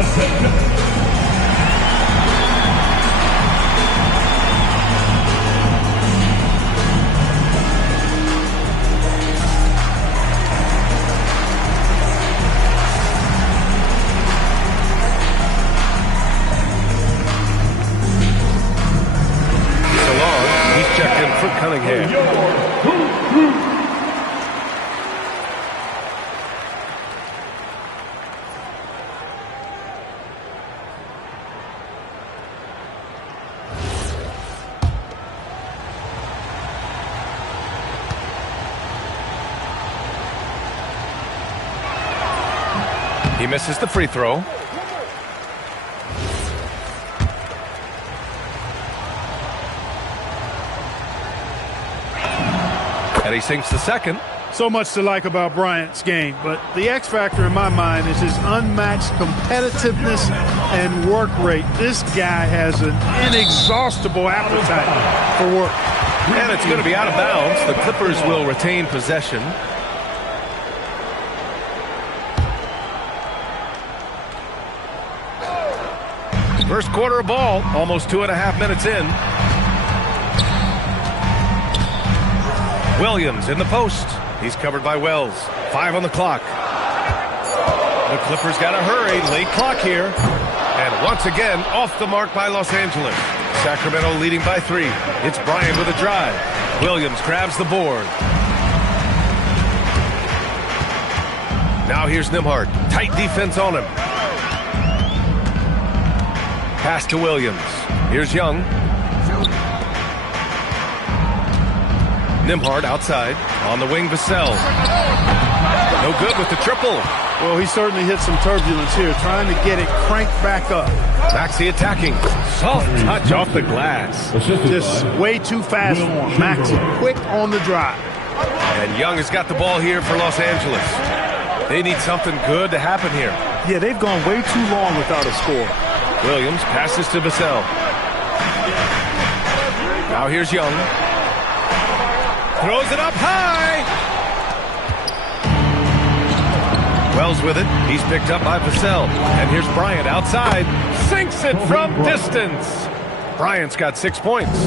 Attention. Checked in for Cunningham. He misses the free throw. And he sinks the second. So much to like about Bryant's game, but the X factor in my mind is his unmatched competitiveness and work rate. This guy has an inexhaustible appetite for work. And it's going to be out of bounds. The Clippers will retain possession. First quarter of ball, almost 2.5 minutes in. Williams in the post. He's covered by Wells. 5 on the clock. The Clippers got to hurry. Late clock here. And once again, off the mark by Los Angeles. Sacramento leading by 3. It's Bryant with a drive. Williams grabs the board. Now here's Nembhard. Tight defense on him. Pass to Williams. Here's Young. Nembhard outside. On the wing, Vassell. No good with the triple. Well, he certainly hit some turbulence here, trying to get it cranked back up. Maxey attacking. Soft touch off the glass. Just way too fast for him. Maxey quick on the drive. And Young has got the ball here for Los Angeles. They need something good to happen here. Yeah, they've gone way too long without a score. Williams passes to Vassell. Now here's Young. Throws it up high. Wells with it. He's picked up by Vassell. And here's Bryant outside. Sinks it from distance. Bryant's got 6 points.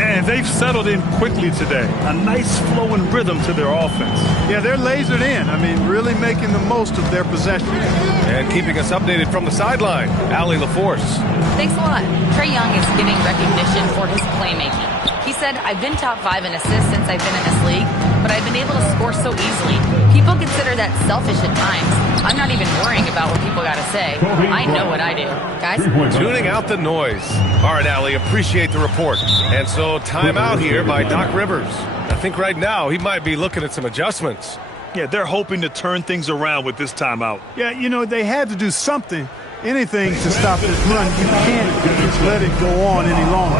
And they've settled in quickly today. A nice flow and rhythm to their offense. Yeah, they're lasered in. I mean, really making the most of their possession. And keeping us updated from the sideline, Allie LaForce. Thanks a lot. Trae Young is getting recognition for his playmaking. He said, I've been top 5 in assists since I've been in this league, but I've been able to score so easily. People consider that selfish at times. I'm not even worrying about what people got to say. I know what I do. Guys? Tuning out the noise. All right, Allie, appreciate the report. And so timeout here by Doc Rivers. I think right now he might be looking at some adjustments. Yeah, they're hoping to turn things around with this timeout. Yeah, you know, they had to do something, anything to stop this run. You can't just let it go on any longer.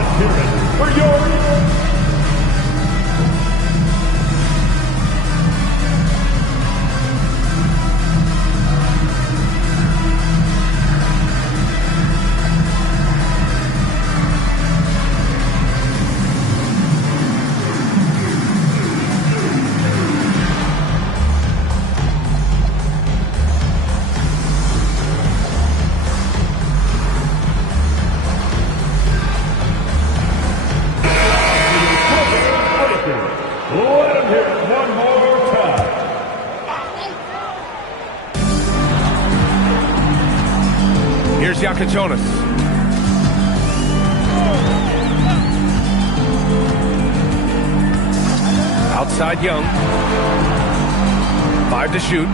Jonas. Outside Young. 5 to shoot.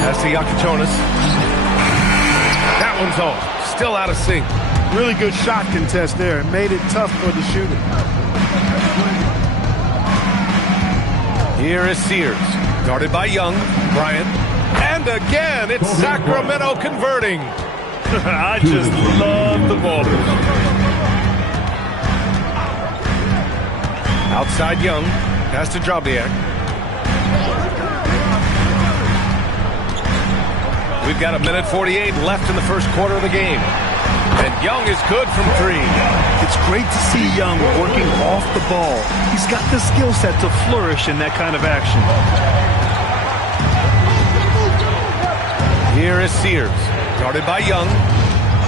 Pass to Jonas. That one's off. Still out of sync. Really good shot contest there. It made it tough for the shooter. Here is Sears. Guarded by Young. Bryant. And again, it's Sacramento converting. I just love the ball. Outside Young. Pass to Drobniak. We've got 1:48 left in the first quarter of the game. And Young is good from 3. It's great to see Young working off the ball. He's got the skill set to flourish in that kind of action. Here is Sears, guarded by Young.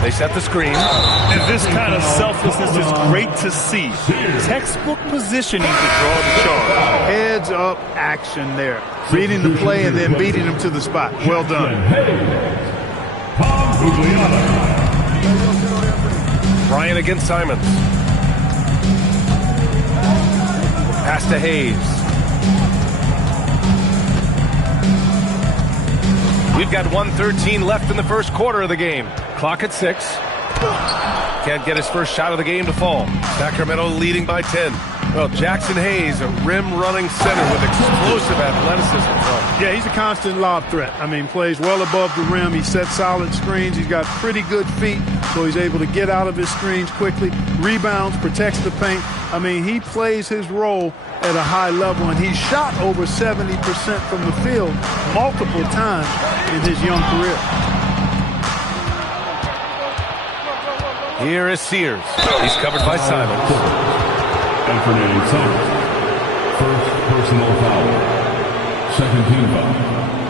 They set the screen. And this kind of selflessness is great to see. Textbook positioning to draw the charge. Heads up action there. Reading the play and then beating him to the spot. Well done. Bryant against Simons. Pass to Hayes. We've got 1:13 left in the first quarter of the game. Clock at 6. Can't get his first shot of the game to fall. Sacramento leading by 10. Well, Jackson Hayes, a rim-running center with explosive athleticism. Yeah, he's a constant lob threat. I mean, plays well above the rim. He sets solid screens. He's got pretty good feet, so he's able to get out of his screens quickly. Rebounds, protects the paint. I mean, he plays his role at a high level, and he's shot over 70% from the field multiple times in his young career. Here is Sears. He's covered by Simons. First personal foul.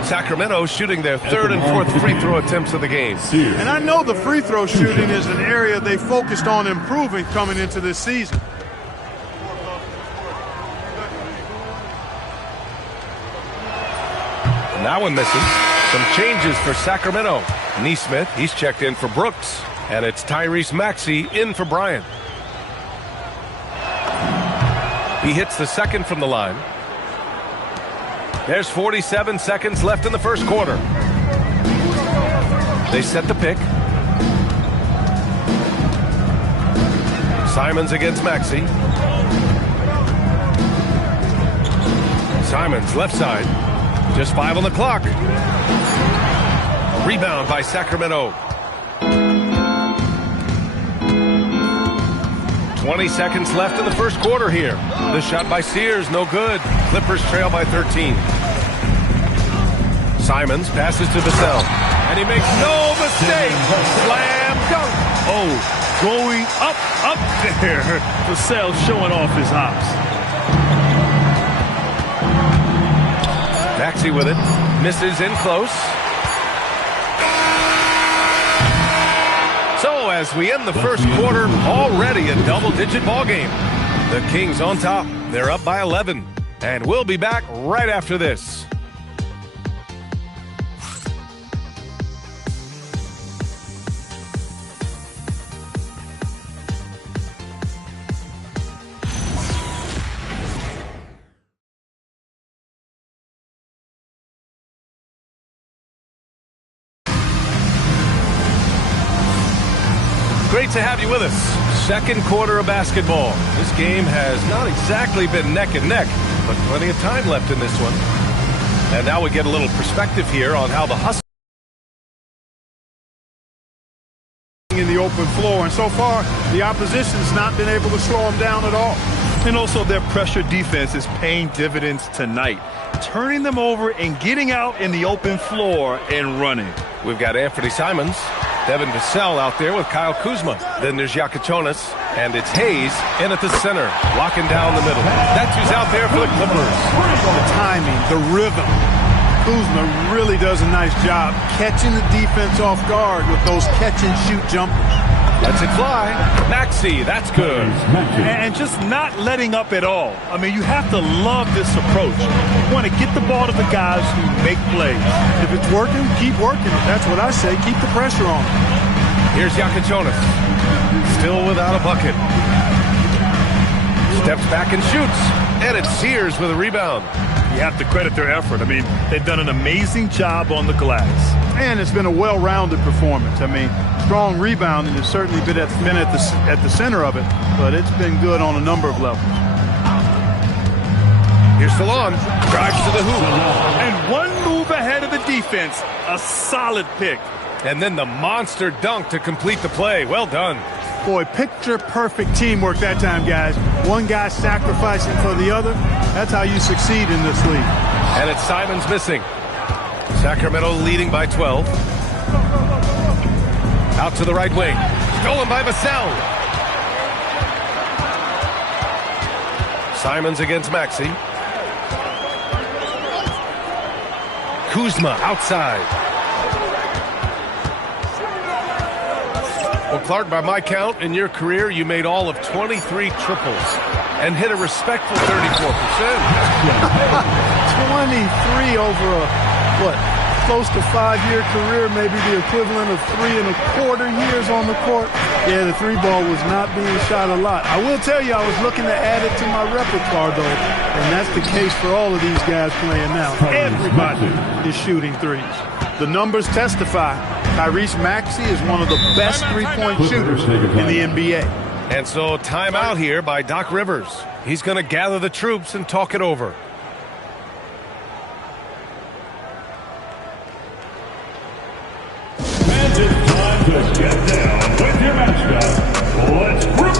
Sacramento shooting their third and fourth free throw attempts of the game. And I know the free throw shooting is an area they focused on improving coming into this season. And that one misses. Some changes for Sacramento. Neesmith, he's checked in for Brooks. And it's Tyrese Maxey in for Bryant. He hits the second from the line. There's 47 seconds left in the first quarter. They set the pick. Simons against Maxey. Simons left side. Just 5 on the clock. Rebound by Sacramento. 20 seconds left in the first quarter here. The shot by Sears, no good. Clippers trail by 13. Simons passes to Vassell. And he makes no mistake. Slam dunk. Oh, going up there. Vassell showing off his hops. Maxey with it. Misses in close. So as we end the first quarter, already a double-digit ball game. The Kings on top. They're up by 11. And we'll be back right after this. Great to have you with us. Second quarter of basketball. This game has not exactly been neck and neck, but plenty of time left in this one. And now we get a little perspective here on how the hustle In the open floor, and so far the opposition's not been able to slow them down at all. And also their pressure defense is paying dividends tonight, turning them over and getting out in the open floor and running. We've got Anthony Simons, Devin Vassell out there with Kyle Kuzma. Then there's Yakichonis, and it's Hayes in at the center, locking down the middle. That's who's out there for the Clippers. The timing, the rhythm. Kuzma really does a nice job catching the defense off guard with those catch-and-shoot jumpers. Lets it fly. Maxey, that's good. And just not letting up at all. I mean, you have to love this approach. You want to get the ball to the guys who make plays. If it's working, keep working it. That's what I say. Keep the pressure on. Here's Yakichonis. Still without a bucket. Steps back and shoots. And it's Sears with a rebound. You have to credit their effort. I mean, they've done an amazing job on the glass. And it's been a well-rounded performance. I mean, strong rebounding has certainly been at the center of it, but it's been good on a number of levels. Here's Salon. Drives to the hoop. And one move ahead of the defense. A solid pick. And then the monster dunk to complete the play. Well done. Boy, picture-perfect teamwork that time, guys. One guy sacrificing for the other. That's how you succeed in this league. And it's Simons missing. Sacramento leading by 12. Out to the right wing. Stolen by Vassell. Simons against Maxey. Kuzma outside. Well, Clark, by my count, in your career, you made all of 23 triples and hit a respectful 34%. 23 over a, close to 5-year career, maybe the equivalent of 3 1/4 years on the court. Yeah, the three ball was not being shot a lot. I will tell you, I was looking to add it to my repertoire, though, and that's the case for all of these guys playing now. Everybody is shooting threes. The numbers testify. Tyrese Maxey is one of the best three-point shooters in the NBA. And so timeout here by Doc Rivers. He's going to gather the troops and talk it over. And it's time to get down with your mascot. Let's group.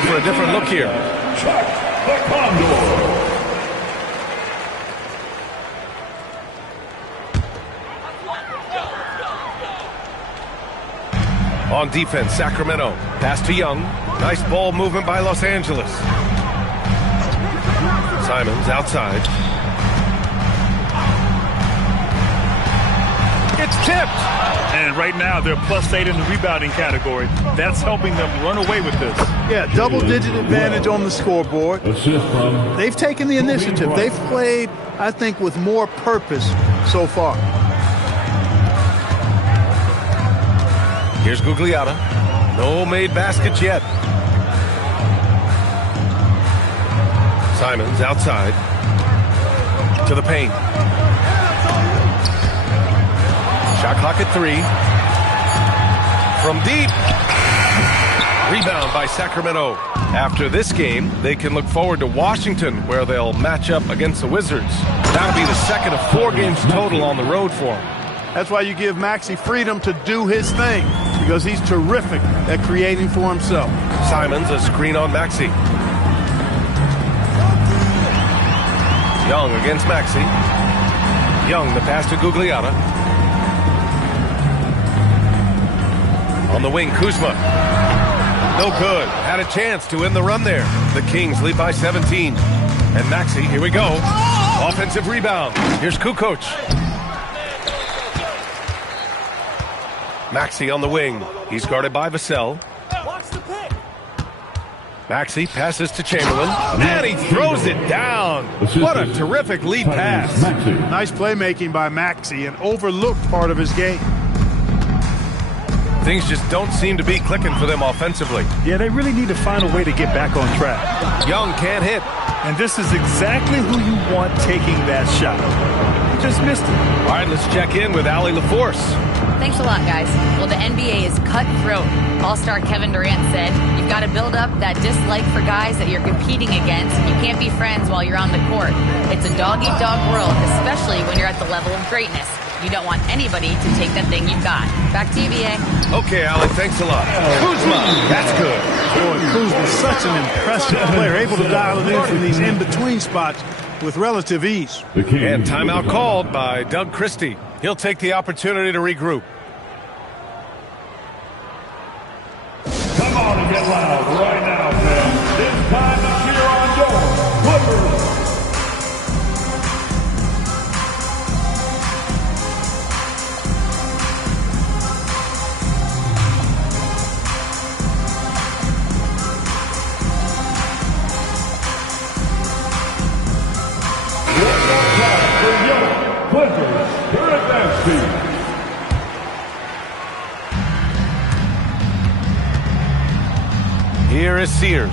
For a different look here. Chuck the Condor. On defense, Sacramento. Pass to Young. Nice ball movement by Los Angeles. Simons outside. It's tipped. And right now, they're +8 in the rebounding category. That's helping them run away with this. Yeah, double-digit advantage on the scoreboard. They've taken the initiative. They've played, I think, with more purpose so far. Here's Gugliotta. No made baskets yet. Simons outside. To the paint. Shot clock at 3. From deep. Rebound by Sacramento. After this game, they can look forward to Washington, where they'll match up against the Wizards. That'll be the second of 4 games total on the road for them. That's why you give Maxey freedom to do his thing, because he's terrific at creating for himself. Simons, a screen on Maxey. Young against Maxey. Young, the pass to Gugliotta. On the wing, Kuzma. No good. Had a chance to end the run there. The Kings lead by 17. And Maxey, here we go. Offensive rebound. Here's Kukoc. Maxey on the wing. He's guarded by Vassell. Maxey passes to Chamberlain. And he throws it down. What a terrific lead pass. Nice playmaking by Maxey, an overlooked part of his game. Things just don't seem to be clicking for them offensively. Yeah, they really need to find a way to get back on track. Young can't hit. And this is exactly who you want taking that shot. You just missed it. All right, let's check in with Allie LaForce. Thanks a lot, guys. Well, the NBA is cutthroat. All-star Kevin Durant said, you've got to build up that dislike for guys that you're competing against, and you can't be friends while you're on the court. It's a dog-eat-dog world, especially when you're at the level of greatness. You don't want anybody to take that thing you've got. Back to you, BA. Okay, Allie, thanks a lot. Kuzma, that's good. Boy, Kuzma's such an impressive player, able to dial it in from these in-between spots with relative ease. And timeout called by Doug Christie. He'll take the opportunity to regroup. Come on and get loud right now, fans. It's time to cheer on your Clippers. Here is Sears.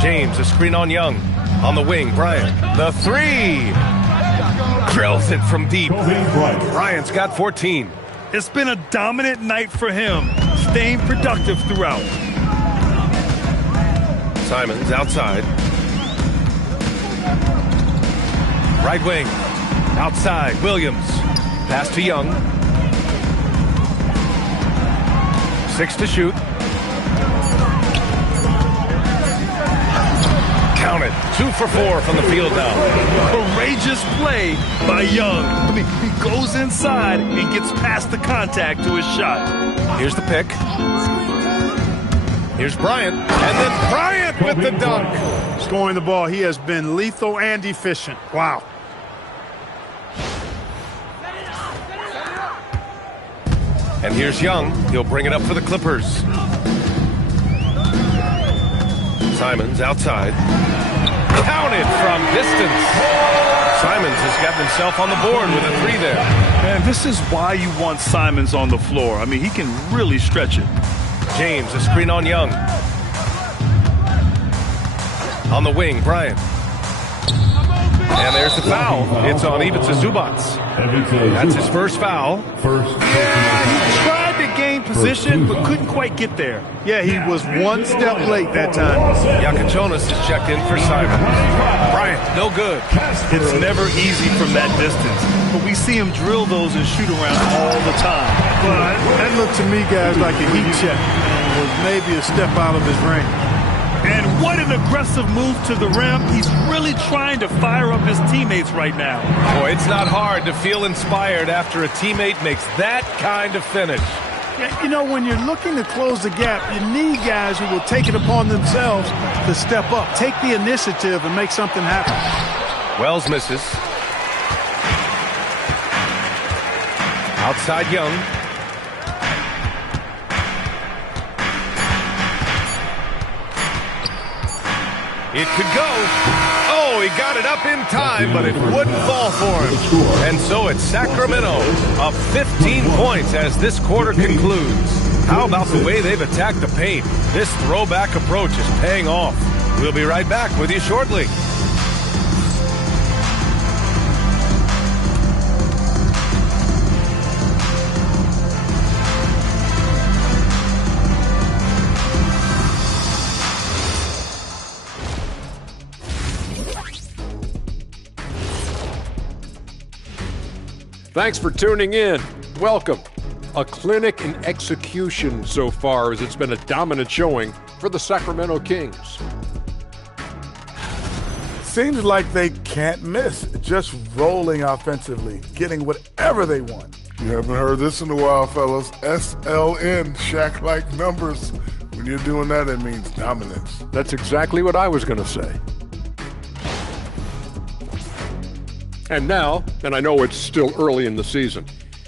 James, a screen on Young. On the wing, Bryant. The 3. Drills it from deep. Bryant's got 14. It's been a dominant night for him, staying productive throughout. Simons outside. Right wing. Outside, Williams. Pass to Young. 6 to shoot. Count it. 2 for 4 from the field now. Courageous play by Young. I mean, he goes inside and gets past the contact to his shot. Here's the pick. Here's Bryant. And then Bryant with the dunk. Scoring the ball, he has been lethal and efficient. Wow. And here's Young. He'll bring it up for the Clippers. Simons outside. Counted from distance. Simons has gotten himself on the board with a 3 there. Man, this is why you want Simons on the floor. I mean, he can really stretch it. James, a screen on Young. On the wing, Bryant. And there's the foul. It's on Ivica Zubac. That's his first foul. Yeah, he tried to gain position, but couldn't quite get there. Yeah, he was one step late that time. Yakuchonis is checked in for Simons. Bryant, no good. It's never easy from that distance, but we see him drill those and shoot around all the time. But that looked to me, guys, like a heat check. It was maybe a step out of his range. And what an aggressive move to the rim. He's really trying to fire up his teammates right now. Boy, it's not hard to feel inspired after a teammate makes that kind of finish. Yeah, you know, when you're looking to close the gap, you need guys who will take it upon themselves to step up, take the initiative, and make something happen. Wells misses. Outside Young. It could go. Oh, he got it up in time, but it wouldn't fall for him. And so it's Sacramento up 15 points as this quarter concludes. How about the way they've attacked the paint? This throwback approach is paying off. We'll be right back with you shortly. Thanks for tuning in. Welcome. A clinic in execution so far, as it's been a dominant showing for the Sacramento Kings. Seems like they can't miss. Just rolling offensively, getting whatever they want. You haven't heard this in a while, fellas. SLN, Shaq-like numbers. When you're doing that, it means dominance. That's exactly what I was going to say. And now, and I know it's still early in the season,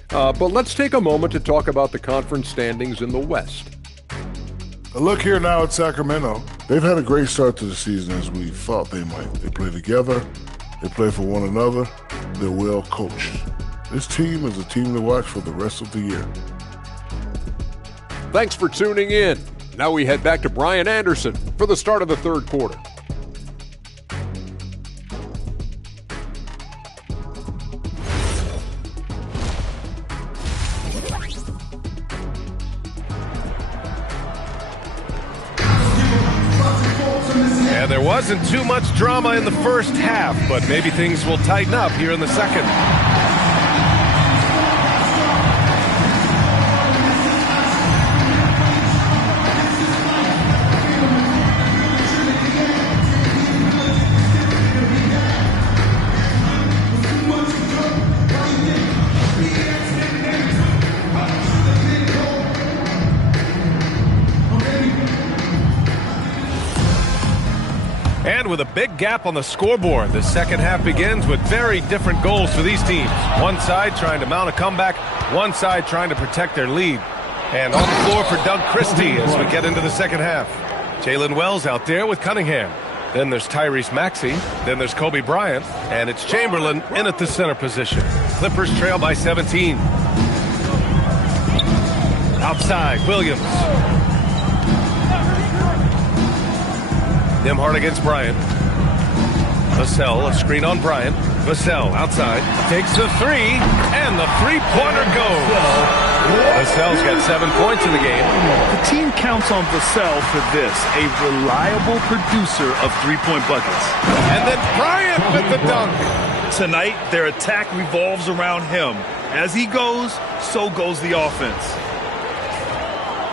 but let's take a moment to talk about the conference standings in the West. A look here now at Sacramento. They've had a great start to the season as we thought they might. They play together, they play for one another, they're well coached. This team is a team to watch for the rest of the year. Thanks for tuning in. Now we head back to Brian Anderson for the start of the third quarter. And there wasn't too much drama in the first half, but maybe things will tighten up here in the second. And with a big gap on the scoreboard, the second half begins with very different goals for these teams. One side trying to mount a comeback, one side trying to protect their lead. And on the floor for Doug Christie as we get into the second half. Jalen Wells out there with Cunningham. Then there's Tyrese Maxey. Then there's Kobe Bryant. And it's Chamberlain in at the center position. Clippers trail by 17. Outside, Williams. Nembhard against Bryant. Vassell, a screen on Bryant. Vassell outside, takes the three, and the three-pointer goes. Vassell's got 7 points in the game. The team counts on Vassell for this, a reliable producer of three-point buckets. And then Bryant with the dunk. Tonight, their attack revolves around him. As he goes, so goes the offense.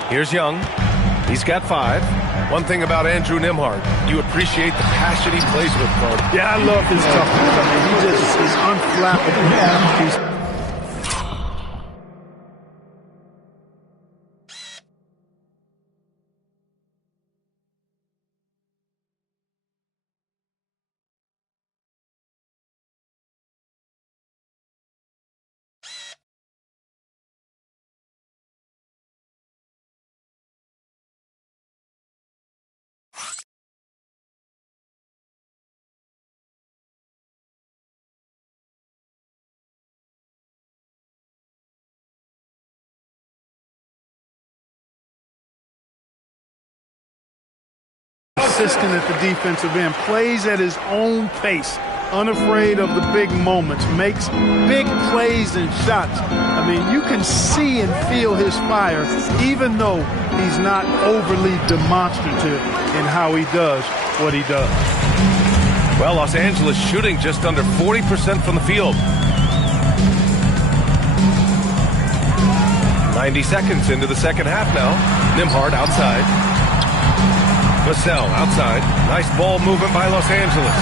Here's Young. He's got 5. One thing about Andrew Nembhard, you appreciate the passion he plays with, Clark. Yeah, I love his toughness. I mean, he just is unflappable. Consistent at the defensive end, plays at his own pace, unafraid of the big moments, makes big plays and shots. I mean, you can see and feel his fire, even though he's not overly demonstrative in how he does what he does. Well, Los Angeles shooting just under 40% from the field. 90 seconds into the second half now. Nembhard outside. Vassell outside. Nice ball movement by Los Angeles.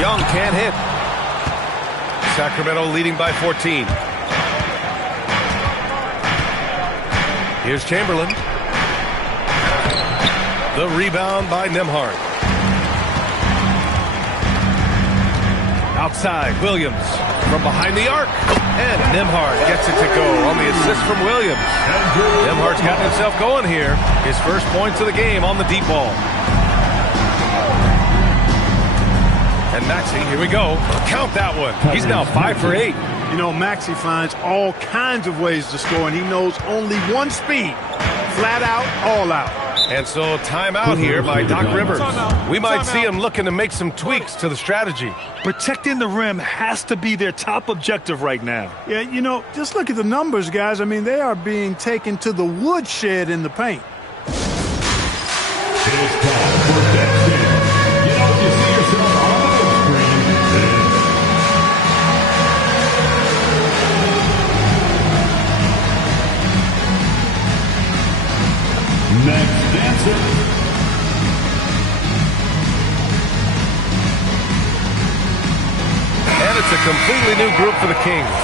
Young can't hit. Sacramento leading by 14. Here's Chamberlain. The rebound by Nembhard. Outside, Williams from behind the arc. And Nembhard gets it to go on the assist from Williams. Nembhard's gotten himself going here. His first points of the game on the deep ball. And Maxey, here we go. Count that one. He's now 5 for 8. You know, Maxey finds all kinds of ways to score, and he knows only one speed. Flat out, all out. And so timeout here by Doc Rivers. We might see him looking to make some tweaks to the strategy. Protecting the rim has to be their top objective right now. Yeah, you know, just look at the numbers, guys. I mean, they are being taken to the woodshed in the paint. It's time for next game. You know, you see yourself on the screen. Next dancer. And it's a completely new group for the Kings.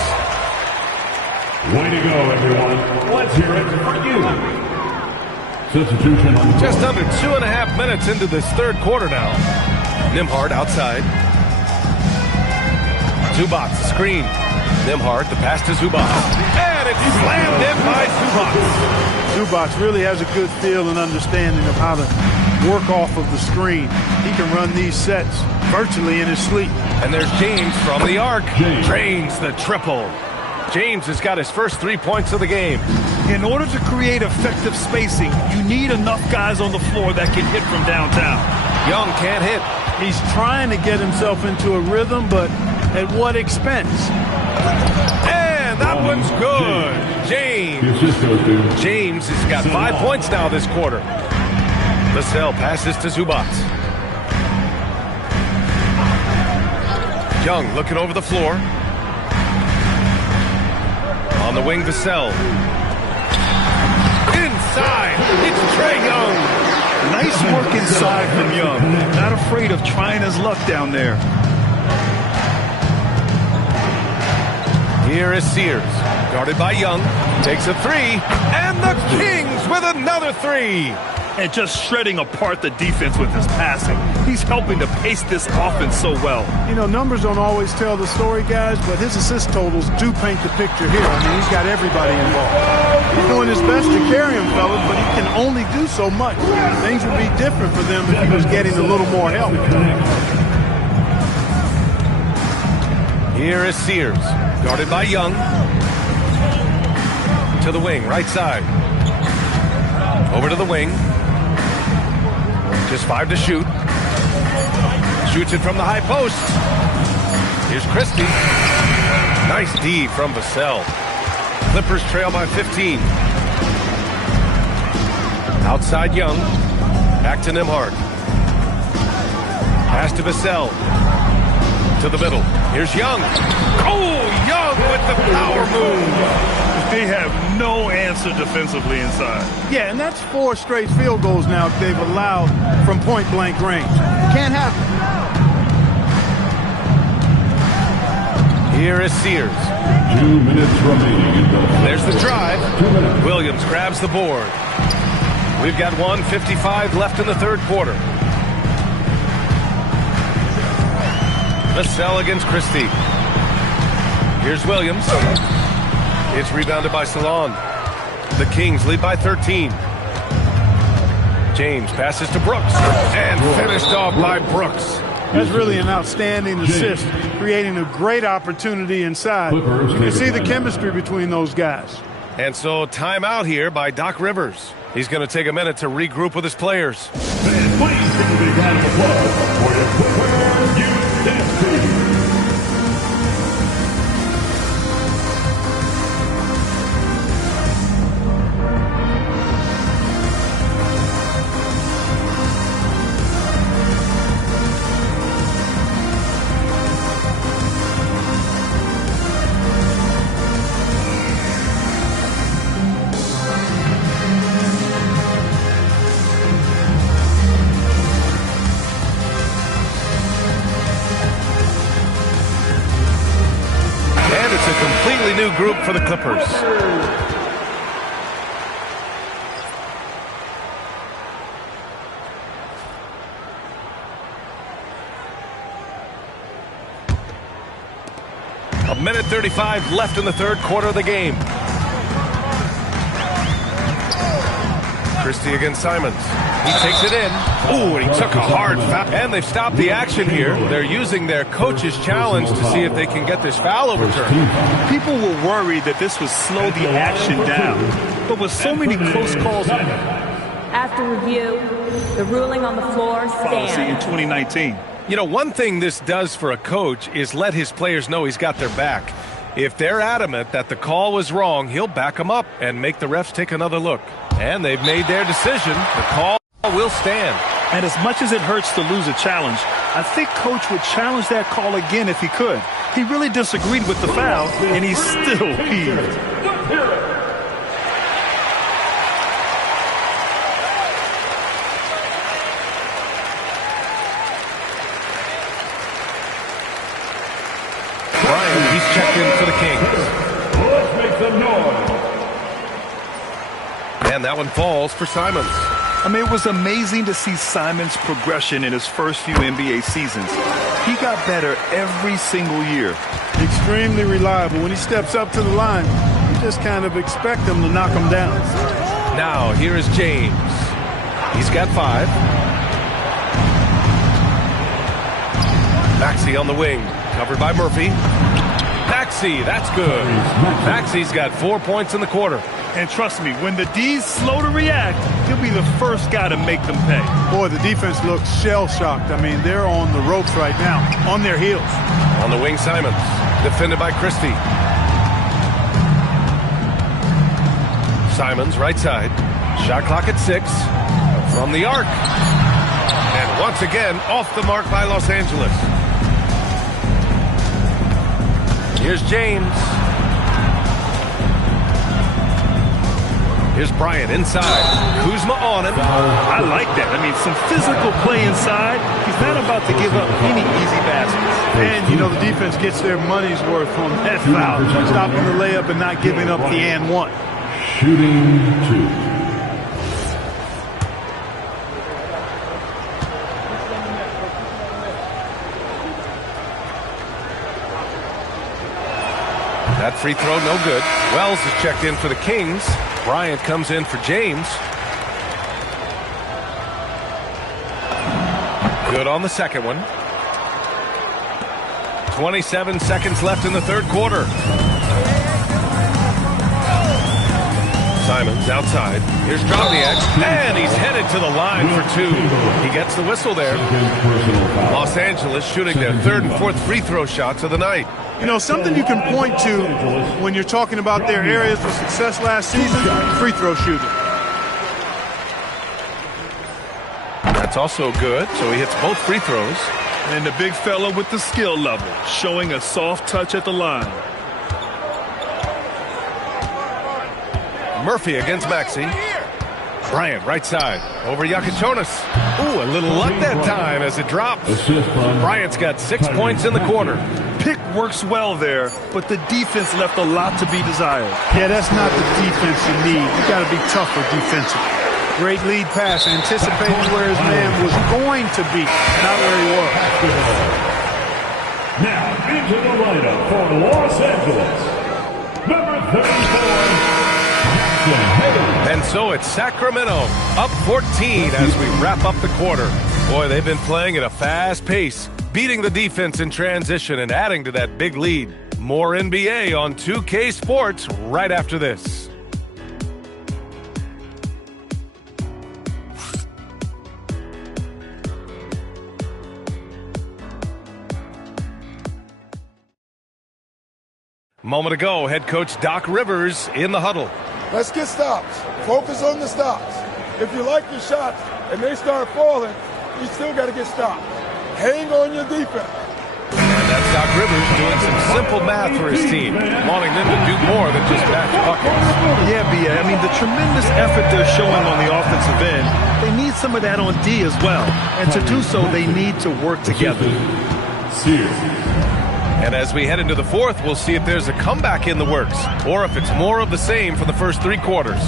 Way to go, everyone. Let's hear it for you. Substitution. Just under 2.5 minutes into this third quarter now. Nembhard outside. Zubac, screen. Nembhard, the pass to Zubac. And it's slammed in by Zubac. Zubac really has a good feel and understanding of how to work off of the screen. He can run these sets virtually in his sleep. And there's James from the arc. Drains the triple. James has got his first 3 points of the game. In order to create effective spacing, you need enough guys on the floor that can hit from downtown. Young can't hit. He's trying to get himself into a rhythm, but at what expense? And that one's good. James has got 5 points now this quarter. Vassell passes to Zubac. Young looking over the floor. On the wing, Vassell. Inside, it's Trae Young. Nice work inside from Young. Not afraid of trying his luck down there. Here is Sears, guarded by Young, takes a three, and the Kings with another three. And just shredding apart the defense with his passing. He's helping to pace this offense so well. You know, numbers don't always tell the story, guys, but his assist totals do paint the picture here. I mean, he's got everybody involved. He's doing his best to carry him, fellas, but he can only do so much. Things would be different for them if he was getting a little more help. Here is Sears, guarded by Young. To the wing, right side. Over to the wing. Just 5 to shoot. Shoots it from the high post. Here's Christie. Nice D from Vassell. Clippers trail by 15. Outside Young. Back to Nembhard. Pass to Vassell. To the middle. Here's Young. Oh, Young with the power move. They have no answer defensively inside. Yeah, and that's 4 straight field goals now they've allowed from point-blank range. Can't happen. Here is Sears. 2 minutes remaining. There's the drive. Williams grabs the board. We've got 1:55 left in the third quarter. Vassell against Christie. Here's Williams. It's rebounded by Salon. The Kings lead by 13. James passes to Brooks. And finished off by Brooks. That's really an outstanding assist, creating a great opportunity inside. You can see the chemistry between those guys. And so timeout here by Doc Rivers. He's going to take a minute to regroup with his players. Please give a big round of applause for your footwear youth dance team. it's a completely new group for the Clippers. A minute 35 left in the third quarter of the game. Christie against Simons. He takes it in. Ooh, and he took a hard foul. And they've stopped the action here. They're using their coach's challenge to see if they can get this foul overturned. People were worried that this would slow the action down. But with so many close calls... After review, the ruling on the floor Policy in stands. 2019. You know, one thing this does for a coach is let his players know he's got their back. If they're adamant that the call was wrong, he'll back them up and make the refs take another look. And they've made their decision. The call will stand. And as much as it hurts to lose a challenge, I think Coach would challenge that call again if he could. He really disagreed with the foul, and he's still peeved. He's checked in for the Kingz. Let's make some noise. And that one falls for Simons. I mean, it was amazing to see Simons' progression in his first few NBA seasons. He got better every single year. Extremely reliable. When he steps up to the line, you just kind of expect him to knock him down. Now, here is James. He's got 5. Maxey on the wing, covered by Murphy. Maxey, that's good. Maxey's got 4 points in the quarter. And trust me, when the D's slow to react, he'll be the first guy to make them pay. Boy, the defense looks shell-shocked. I mean, they're on the ropes right now, on their heels. On the wing, Simons, defended by Christie. Simons, right side. Shot clock at 6. From the arc. And once again, off the mark by Los Angeles. Here's James. Here's Bryant inside. Kuzma on him. I like that. I mean, some physical play inside. He's not about to give up any easy baskets. And, you know, the defense gets their money's worth on that foul. Stopping the layup and not giving up the and one. Shooting 2. That free throw, no good. Wells is checked in for the Kingz. Bryant comes in for James. Good on the second one. 27 seconds left in the third quarter. Simons outside. Here's Drobniak, and he's headed to the line for 2. He gets the whistle there. Los Angeles shooting their third and fourth free throw shots of the night. You know, something you can point to when you're talking about their areas of success last season, free throw shooting. That's also good, so he hits both free throws. And the big fella with the skill level, showing a soft touch at the line. Murphy against Maxey. Bryant, right side, over Yakichonis. Ooh, a little luck that time as it drops. Bryant's got 6 points in the quarter. Pick works well there, but the defense left a lot to be desired. Yeah, that's not the defense you need. You got to be tougher defensively. Great lead pass, anticipating where his man was going to be, not where he was. Now into the lineup for Los Angeles, number 34. And so it's Sacramento up 14 as we wrap up the quarter. Boy, they've been playing at a fast pace, beating the defense in transition and adding to that big lead. More NBA on 2K Sports right after this. Moment ago, head coach Doc Rivers in the huddle. Let's get stops. Focus on the stops. If you like your shots and they start falling, you still got to get stopped. Hang on your defense. And that's Doc Rivers doing some simple math for his team, wanting them to do more than just match buckets. Yeah, B.A. I mean, the tremendous effort they're showing on the offensive end, they need some of that on D as well. And to do so, they need to work together. And as we head into the fourth, we'll see if there's a comeback in the works or if it's more of the same for the first 3 quarters.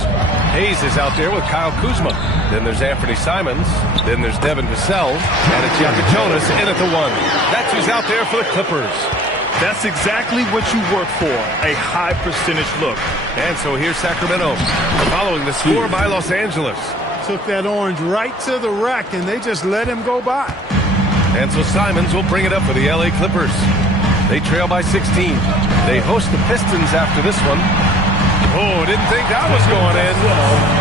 Hayes is out there with Kyle Kuzma. Then there's Anthony Simons. Then there's Devin Vassell. And it's Yaka Jonas in at the 1. That's who's out there for the Clippers. That's exactly what you work for, a high percentage look. And so here's Sacramento following the score by Los Angeles. Took that orange right to the rack, and they just let him go by. And so Simons will bring it up for the LA Clippers. They trail by 16. They host the Pistons after this one. Oh, didn't think that was going in.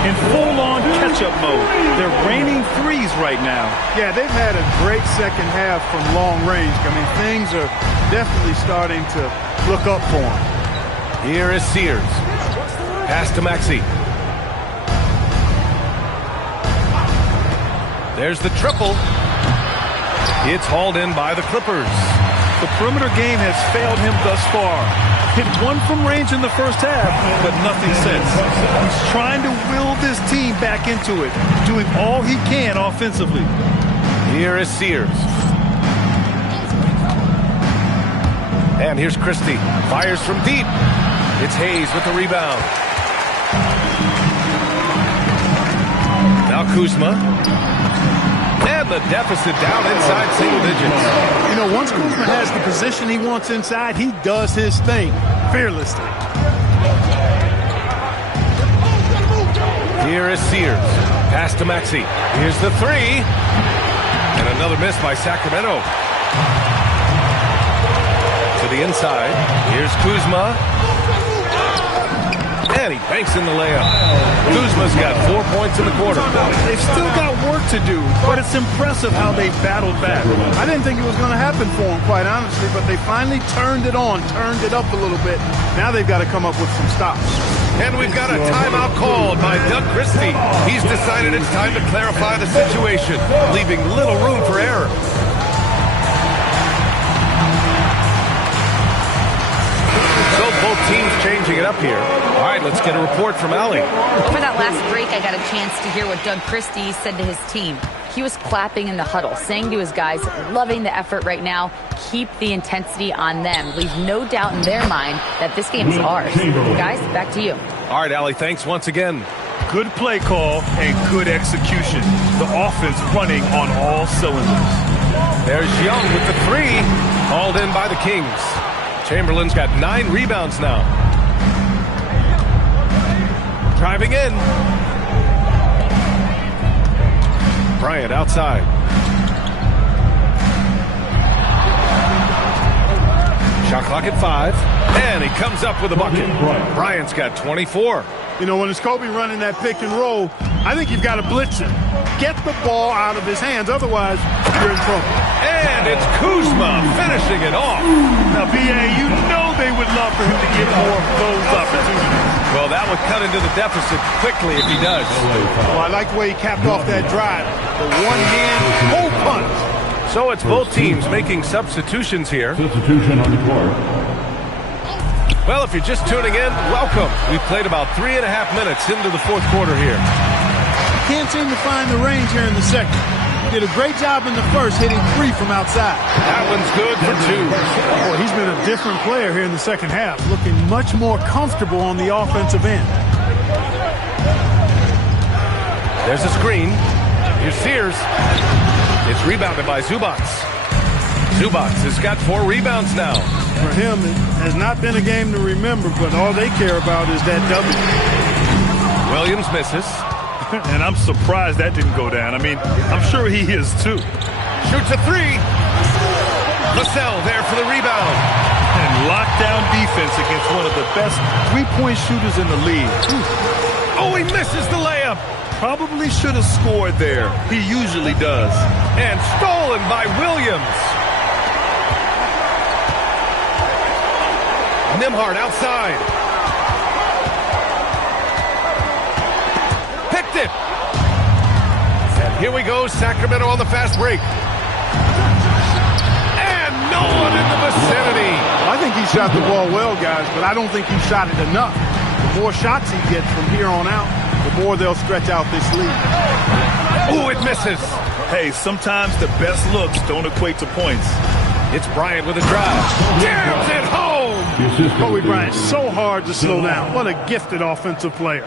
In full-on catch-up mode. They're raining threes right now. Yeah, they've had a great second half from long range. I mean, things are definitely starting to look up for them. Here is Sears. Pass to Maxey. There's the triple. It's hauled in by the Clippers. The perimeter game has failed him thus far. Hit 1 from range in the first half, but nothing since. He's trying to will this team back into it, doing all he can offensively. Here is Sears. And here's Christie. Fires from deep. It's Hayes with the rebound. Now Kuzma. And the deficit down inside single digits. You know, once Kuzma has the position he wants inside, he does his thing fearlessly. Here is Sears. Pass to Maxey. Here's the 3. And another miss by Sacramento. To the inside. Here's Kuzma. And he banks in the layup. Kuzma's got 4 points in the quarter. They've still got work to do, but it's impressive how they battled back. I didn't think it was going to happen for them, quite honestly, but they finally turned it on, turned it up a little bit. Now they've got to come up with some stops. And we've got a timeout called by Doug Christie. He's decided it's time to clarify the situation, leaving little room for error. So both teams changing it up here. All right, let's get a report from Allie. Over that last break, I got a chance to hear what Doug Christie said to his team. He was clapping in the huddle, saying to his guys, loving the effort right now, keep the intensity on them. Leave no doubt in their mind that this game's ours. Guys, back to you. All right, Allie, thanks once again. Good play call and good execution. The offense running on all cylinders. There's Young with the 3, hauled in by the Kings. Chamberlain's got 9 rebounds now. Driving in. Bryant outside. Shot clock at 5. And he comes up with a bucket. Bryant's got 24. You know, when it's Kobe running that pick and roll, I think you've got to blitz him. Get the ball out of his hands. Otherwise, you're in trouble. And it's Kuzma finishing it off. Now, B.A., you know they would love for him to get more of those opportunities. Well, that would cut into the deficit quickly if he does. Well, I like the way he capped off that drive. The one-hand pull punch. So it's both teams making substitutions here. Substitution on the court. Well, if you're just tuning in, welcome. We've played about 3.5 minutes into the fourth quarter here. Can't seem to find the range here in the second. Did a great job in the first, hitting 3 from outside. That one's good for 2. Boy, he's been a different player here in the second half, looking much more comfortable on the offensive end. There's a screen. Here's Sears. It's rebounded by Zubac. Zubac has got 4 rebounds now. For him, it has not been a game to remember, but all they care about is that W. Williams misses. And I'm surprised that didn't go down. I mean, I'm sure he is too. Shoots a 3. Vassell there for the rebound. And lockdown defense against one of the best three-point shooters in the league. Oh, he misses the layup. Probably should have scored there. He usually does. And stolen by Williams. Nembhard outside. Picked it. And here we go, Sacramento on the fast break. And no one in the vicinity. I think he shot the ball well, guys, but I don't think he shot it enough. The more shots he gets from here on out, the more they'll stretch out this lead. Ooh, it misses. Hey, sometimes the best looks don't equate to points. It's Bryant with a drive. Jams it home! Kobe Bryant, so hard to slow down. What a gifted offensive player.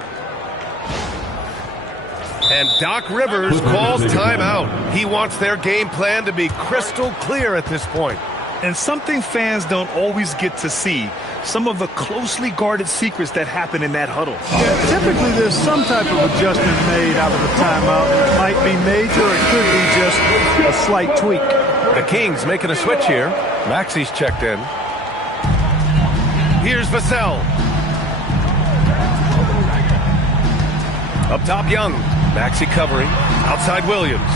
And Doc Rivers calls timeout. He wants their game plan to be crystal clear at this point. And something fans don't always get to see, some of the closely guarded secrets that happen in that huddle. Yeah, typically there's some type of adjustment made out of the timeout. It might be major, or it could be just a slight tweak. The Kings making a switch here. Maxey's checked in. Here's Vassell. Up top, Young. Maxey covering. Outside, Williams.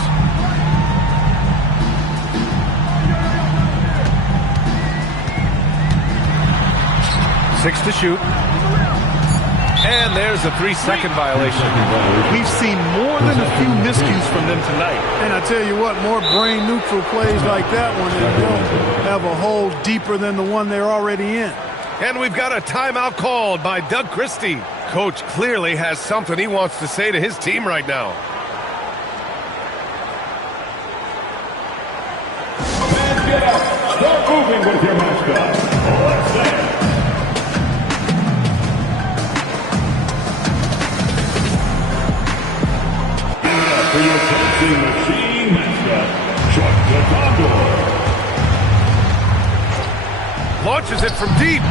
Six to shoot. And there's a 3-second violation. We've seen more than a few miscues from them tonight. And I tell you what, more brain-neutral plays like that one, and they'll have a hole deeper than the one they're already in. And we've got a timeout called by Doug Christie. Coach clearly has something he wants to say to his team right now. Fans, get up. Start moving with your mascot. Let's dance. Give it up for your Tennessee Machine mascot, Chuck the Condor. Launches it from deep.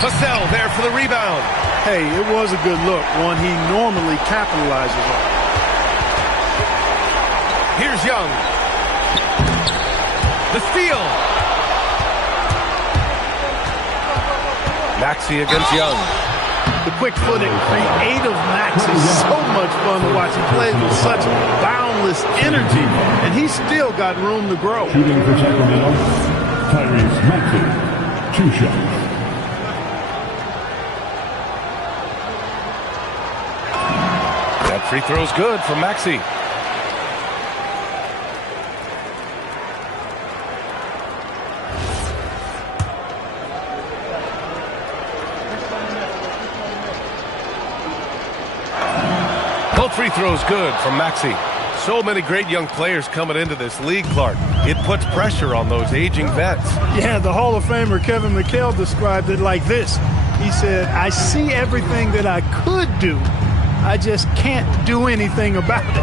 Vassell there for the rebound. Hey, it was a good look, one he normally capitalizes on. Here's Young. The steal. Maxey against Young. The quick-footed, creative Max is so much fun to watch. He plays with such boundless energy, and he's still got room to grow. Shooting for Sacramento, Maxey, 2 shots. That free throw's good from Maxey. Both free throws good from Maxey. So many great young players coming into this league, Clark. It puts pressure on those aging vets. Yeah, the Hall of Famer Kevin McHale described it like this. He said, I see everything that I could do. I just can't do anything about it.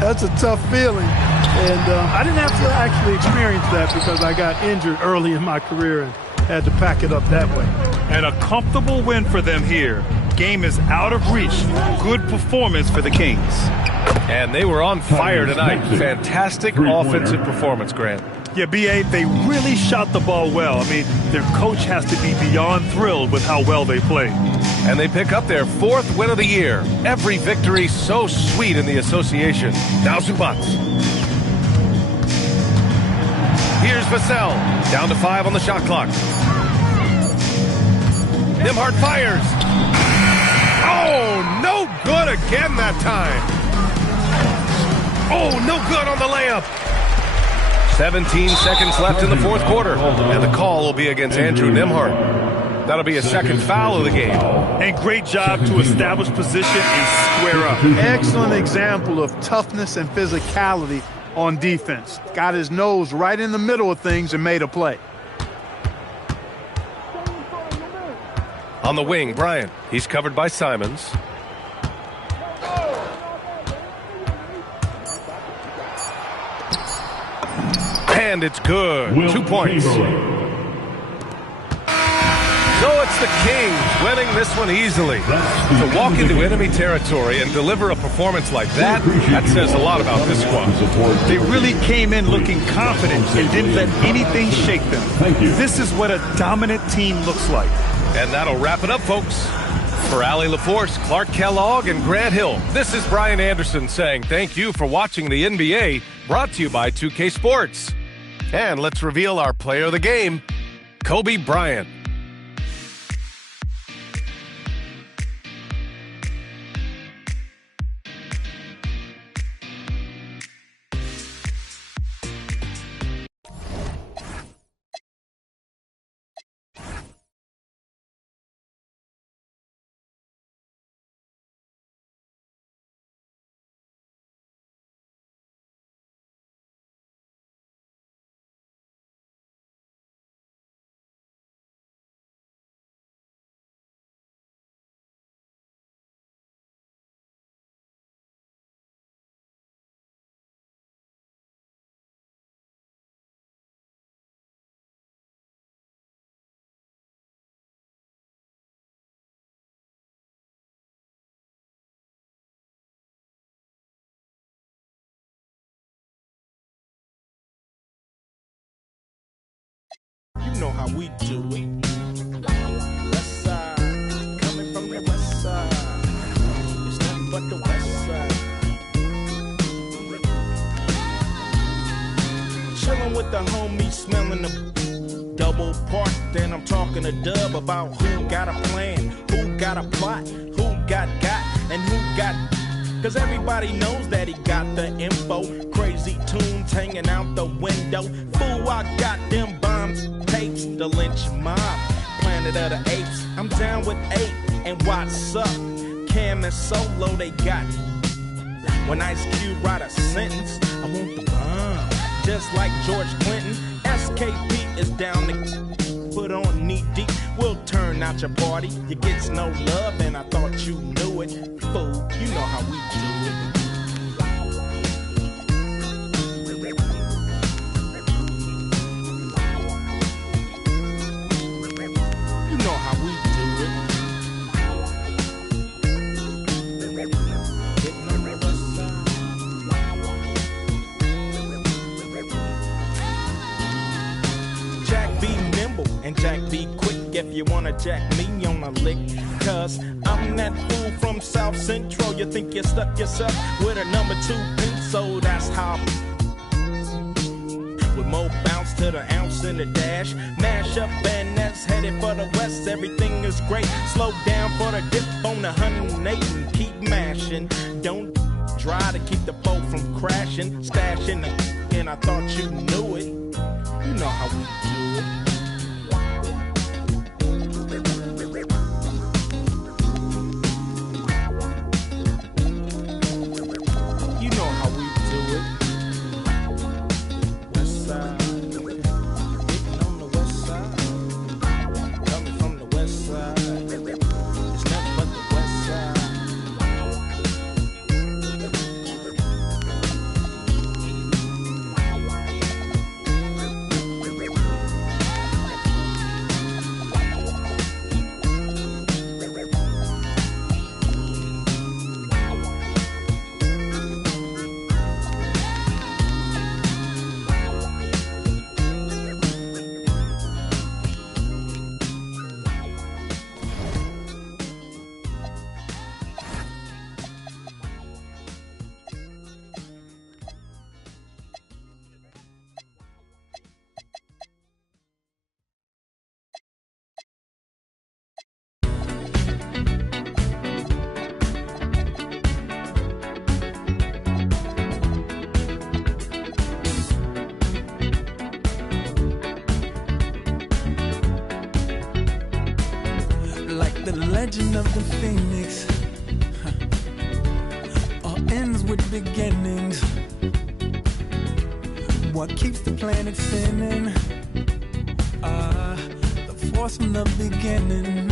That's a tough feeling. And I didn't have to actually experience that because I got injured early in my career and had to pack it up that way. And a comfortable win for them here. Game is out of reach. Good performance for the Kings. And they were on fire tonight. Fantastic offensive performance, Grant. Yeah, B.A., they really shot the ball well. I mean, their coach has to be beyond thrilled with how well they played. And they pick up their 4th win of the year. Every victory so sweet in the association. Now Zubac. Here's Vassell. Down to 5 on the shot clock. Nembhard fires. Oh, no good again that time. Oh, no good on the layup. 17 seconds left in the 4th quarter. And the call will be against Andrew Nembhard. That'll be a second foul of the game. And great job to establish position and square up. Excellent example of toughness and physicality on defense. Got his nose right in the middle of things and made a play. On the wing, Bryant. He's covered by Simons. And it's good. 2 points. So it's the Kings winning this one easily. To walk into enemy territory and deliver a performance like that, that says a lot about this squad. They really came in looking confident and didn't let anything shake them. This is what a dominant team looks like. And that'll wrap it up, folks. For Allie LaForce, Clark Kellogg, and Grant Hill, this is Brian Anderson saying thank you for watching the NBA, brought to you by 2K Sports. And let's reveal our player of the game, Kobe Bryant. know how we do it. West side, coming from the west side. It's nothing but the west side. Chilling with the homies, smelling the double park. Then I'm talking to Dub about who got a plan, who got a plot, who got, and who got. Cause everybody knows that he got the info. Crazy tunes hanging out the window. Fool, I got them bombs, tapes, the lynch mob, Planet of the Apes. I'm down with 8, and what's up? Cam and Solo, they got. When Ice Cube write a sentence, I want the bomb. Just like George Clinton, SKP is down to put on knee deep. We'll turn out your party. You get no love, and I thought you knew it. Fool, you know how we do it. You know how we do it. Getting on the west side. Jack be nimble and Jack be quick if you wanna jack me on a lick. Cause I'm that fool from South Central. You think you stuck yourself with a number 2 pink, so that's how. With more bounce to the ounce in the dash. Mash up and that's headed for the west. Everything is great. Slow down for the dip on the 108 and keep mashing. Don't try to keep the boat from crashing. Stashing the and I thought you knew it. You know how we do it. You know how we do it. West side. Getting on the west side. Coming from the west side. It's nothing but the west side. The legend of the phoenix all ends with beginnings. What keeps the planet spinning? The force from the beginning.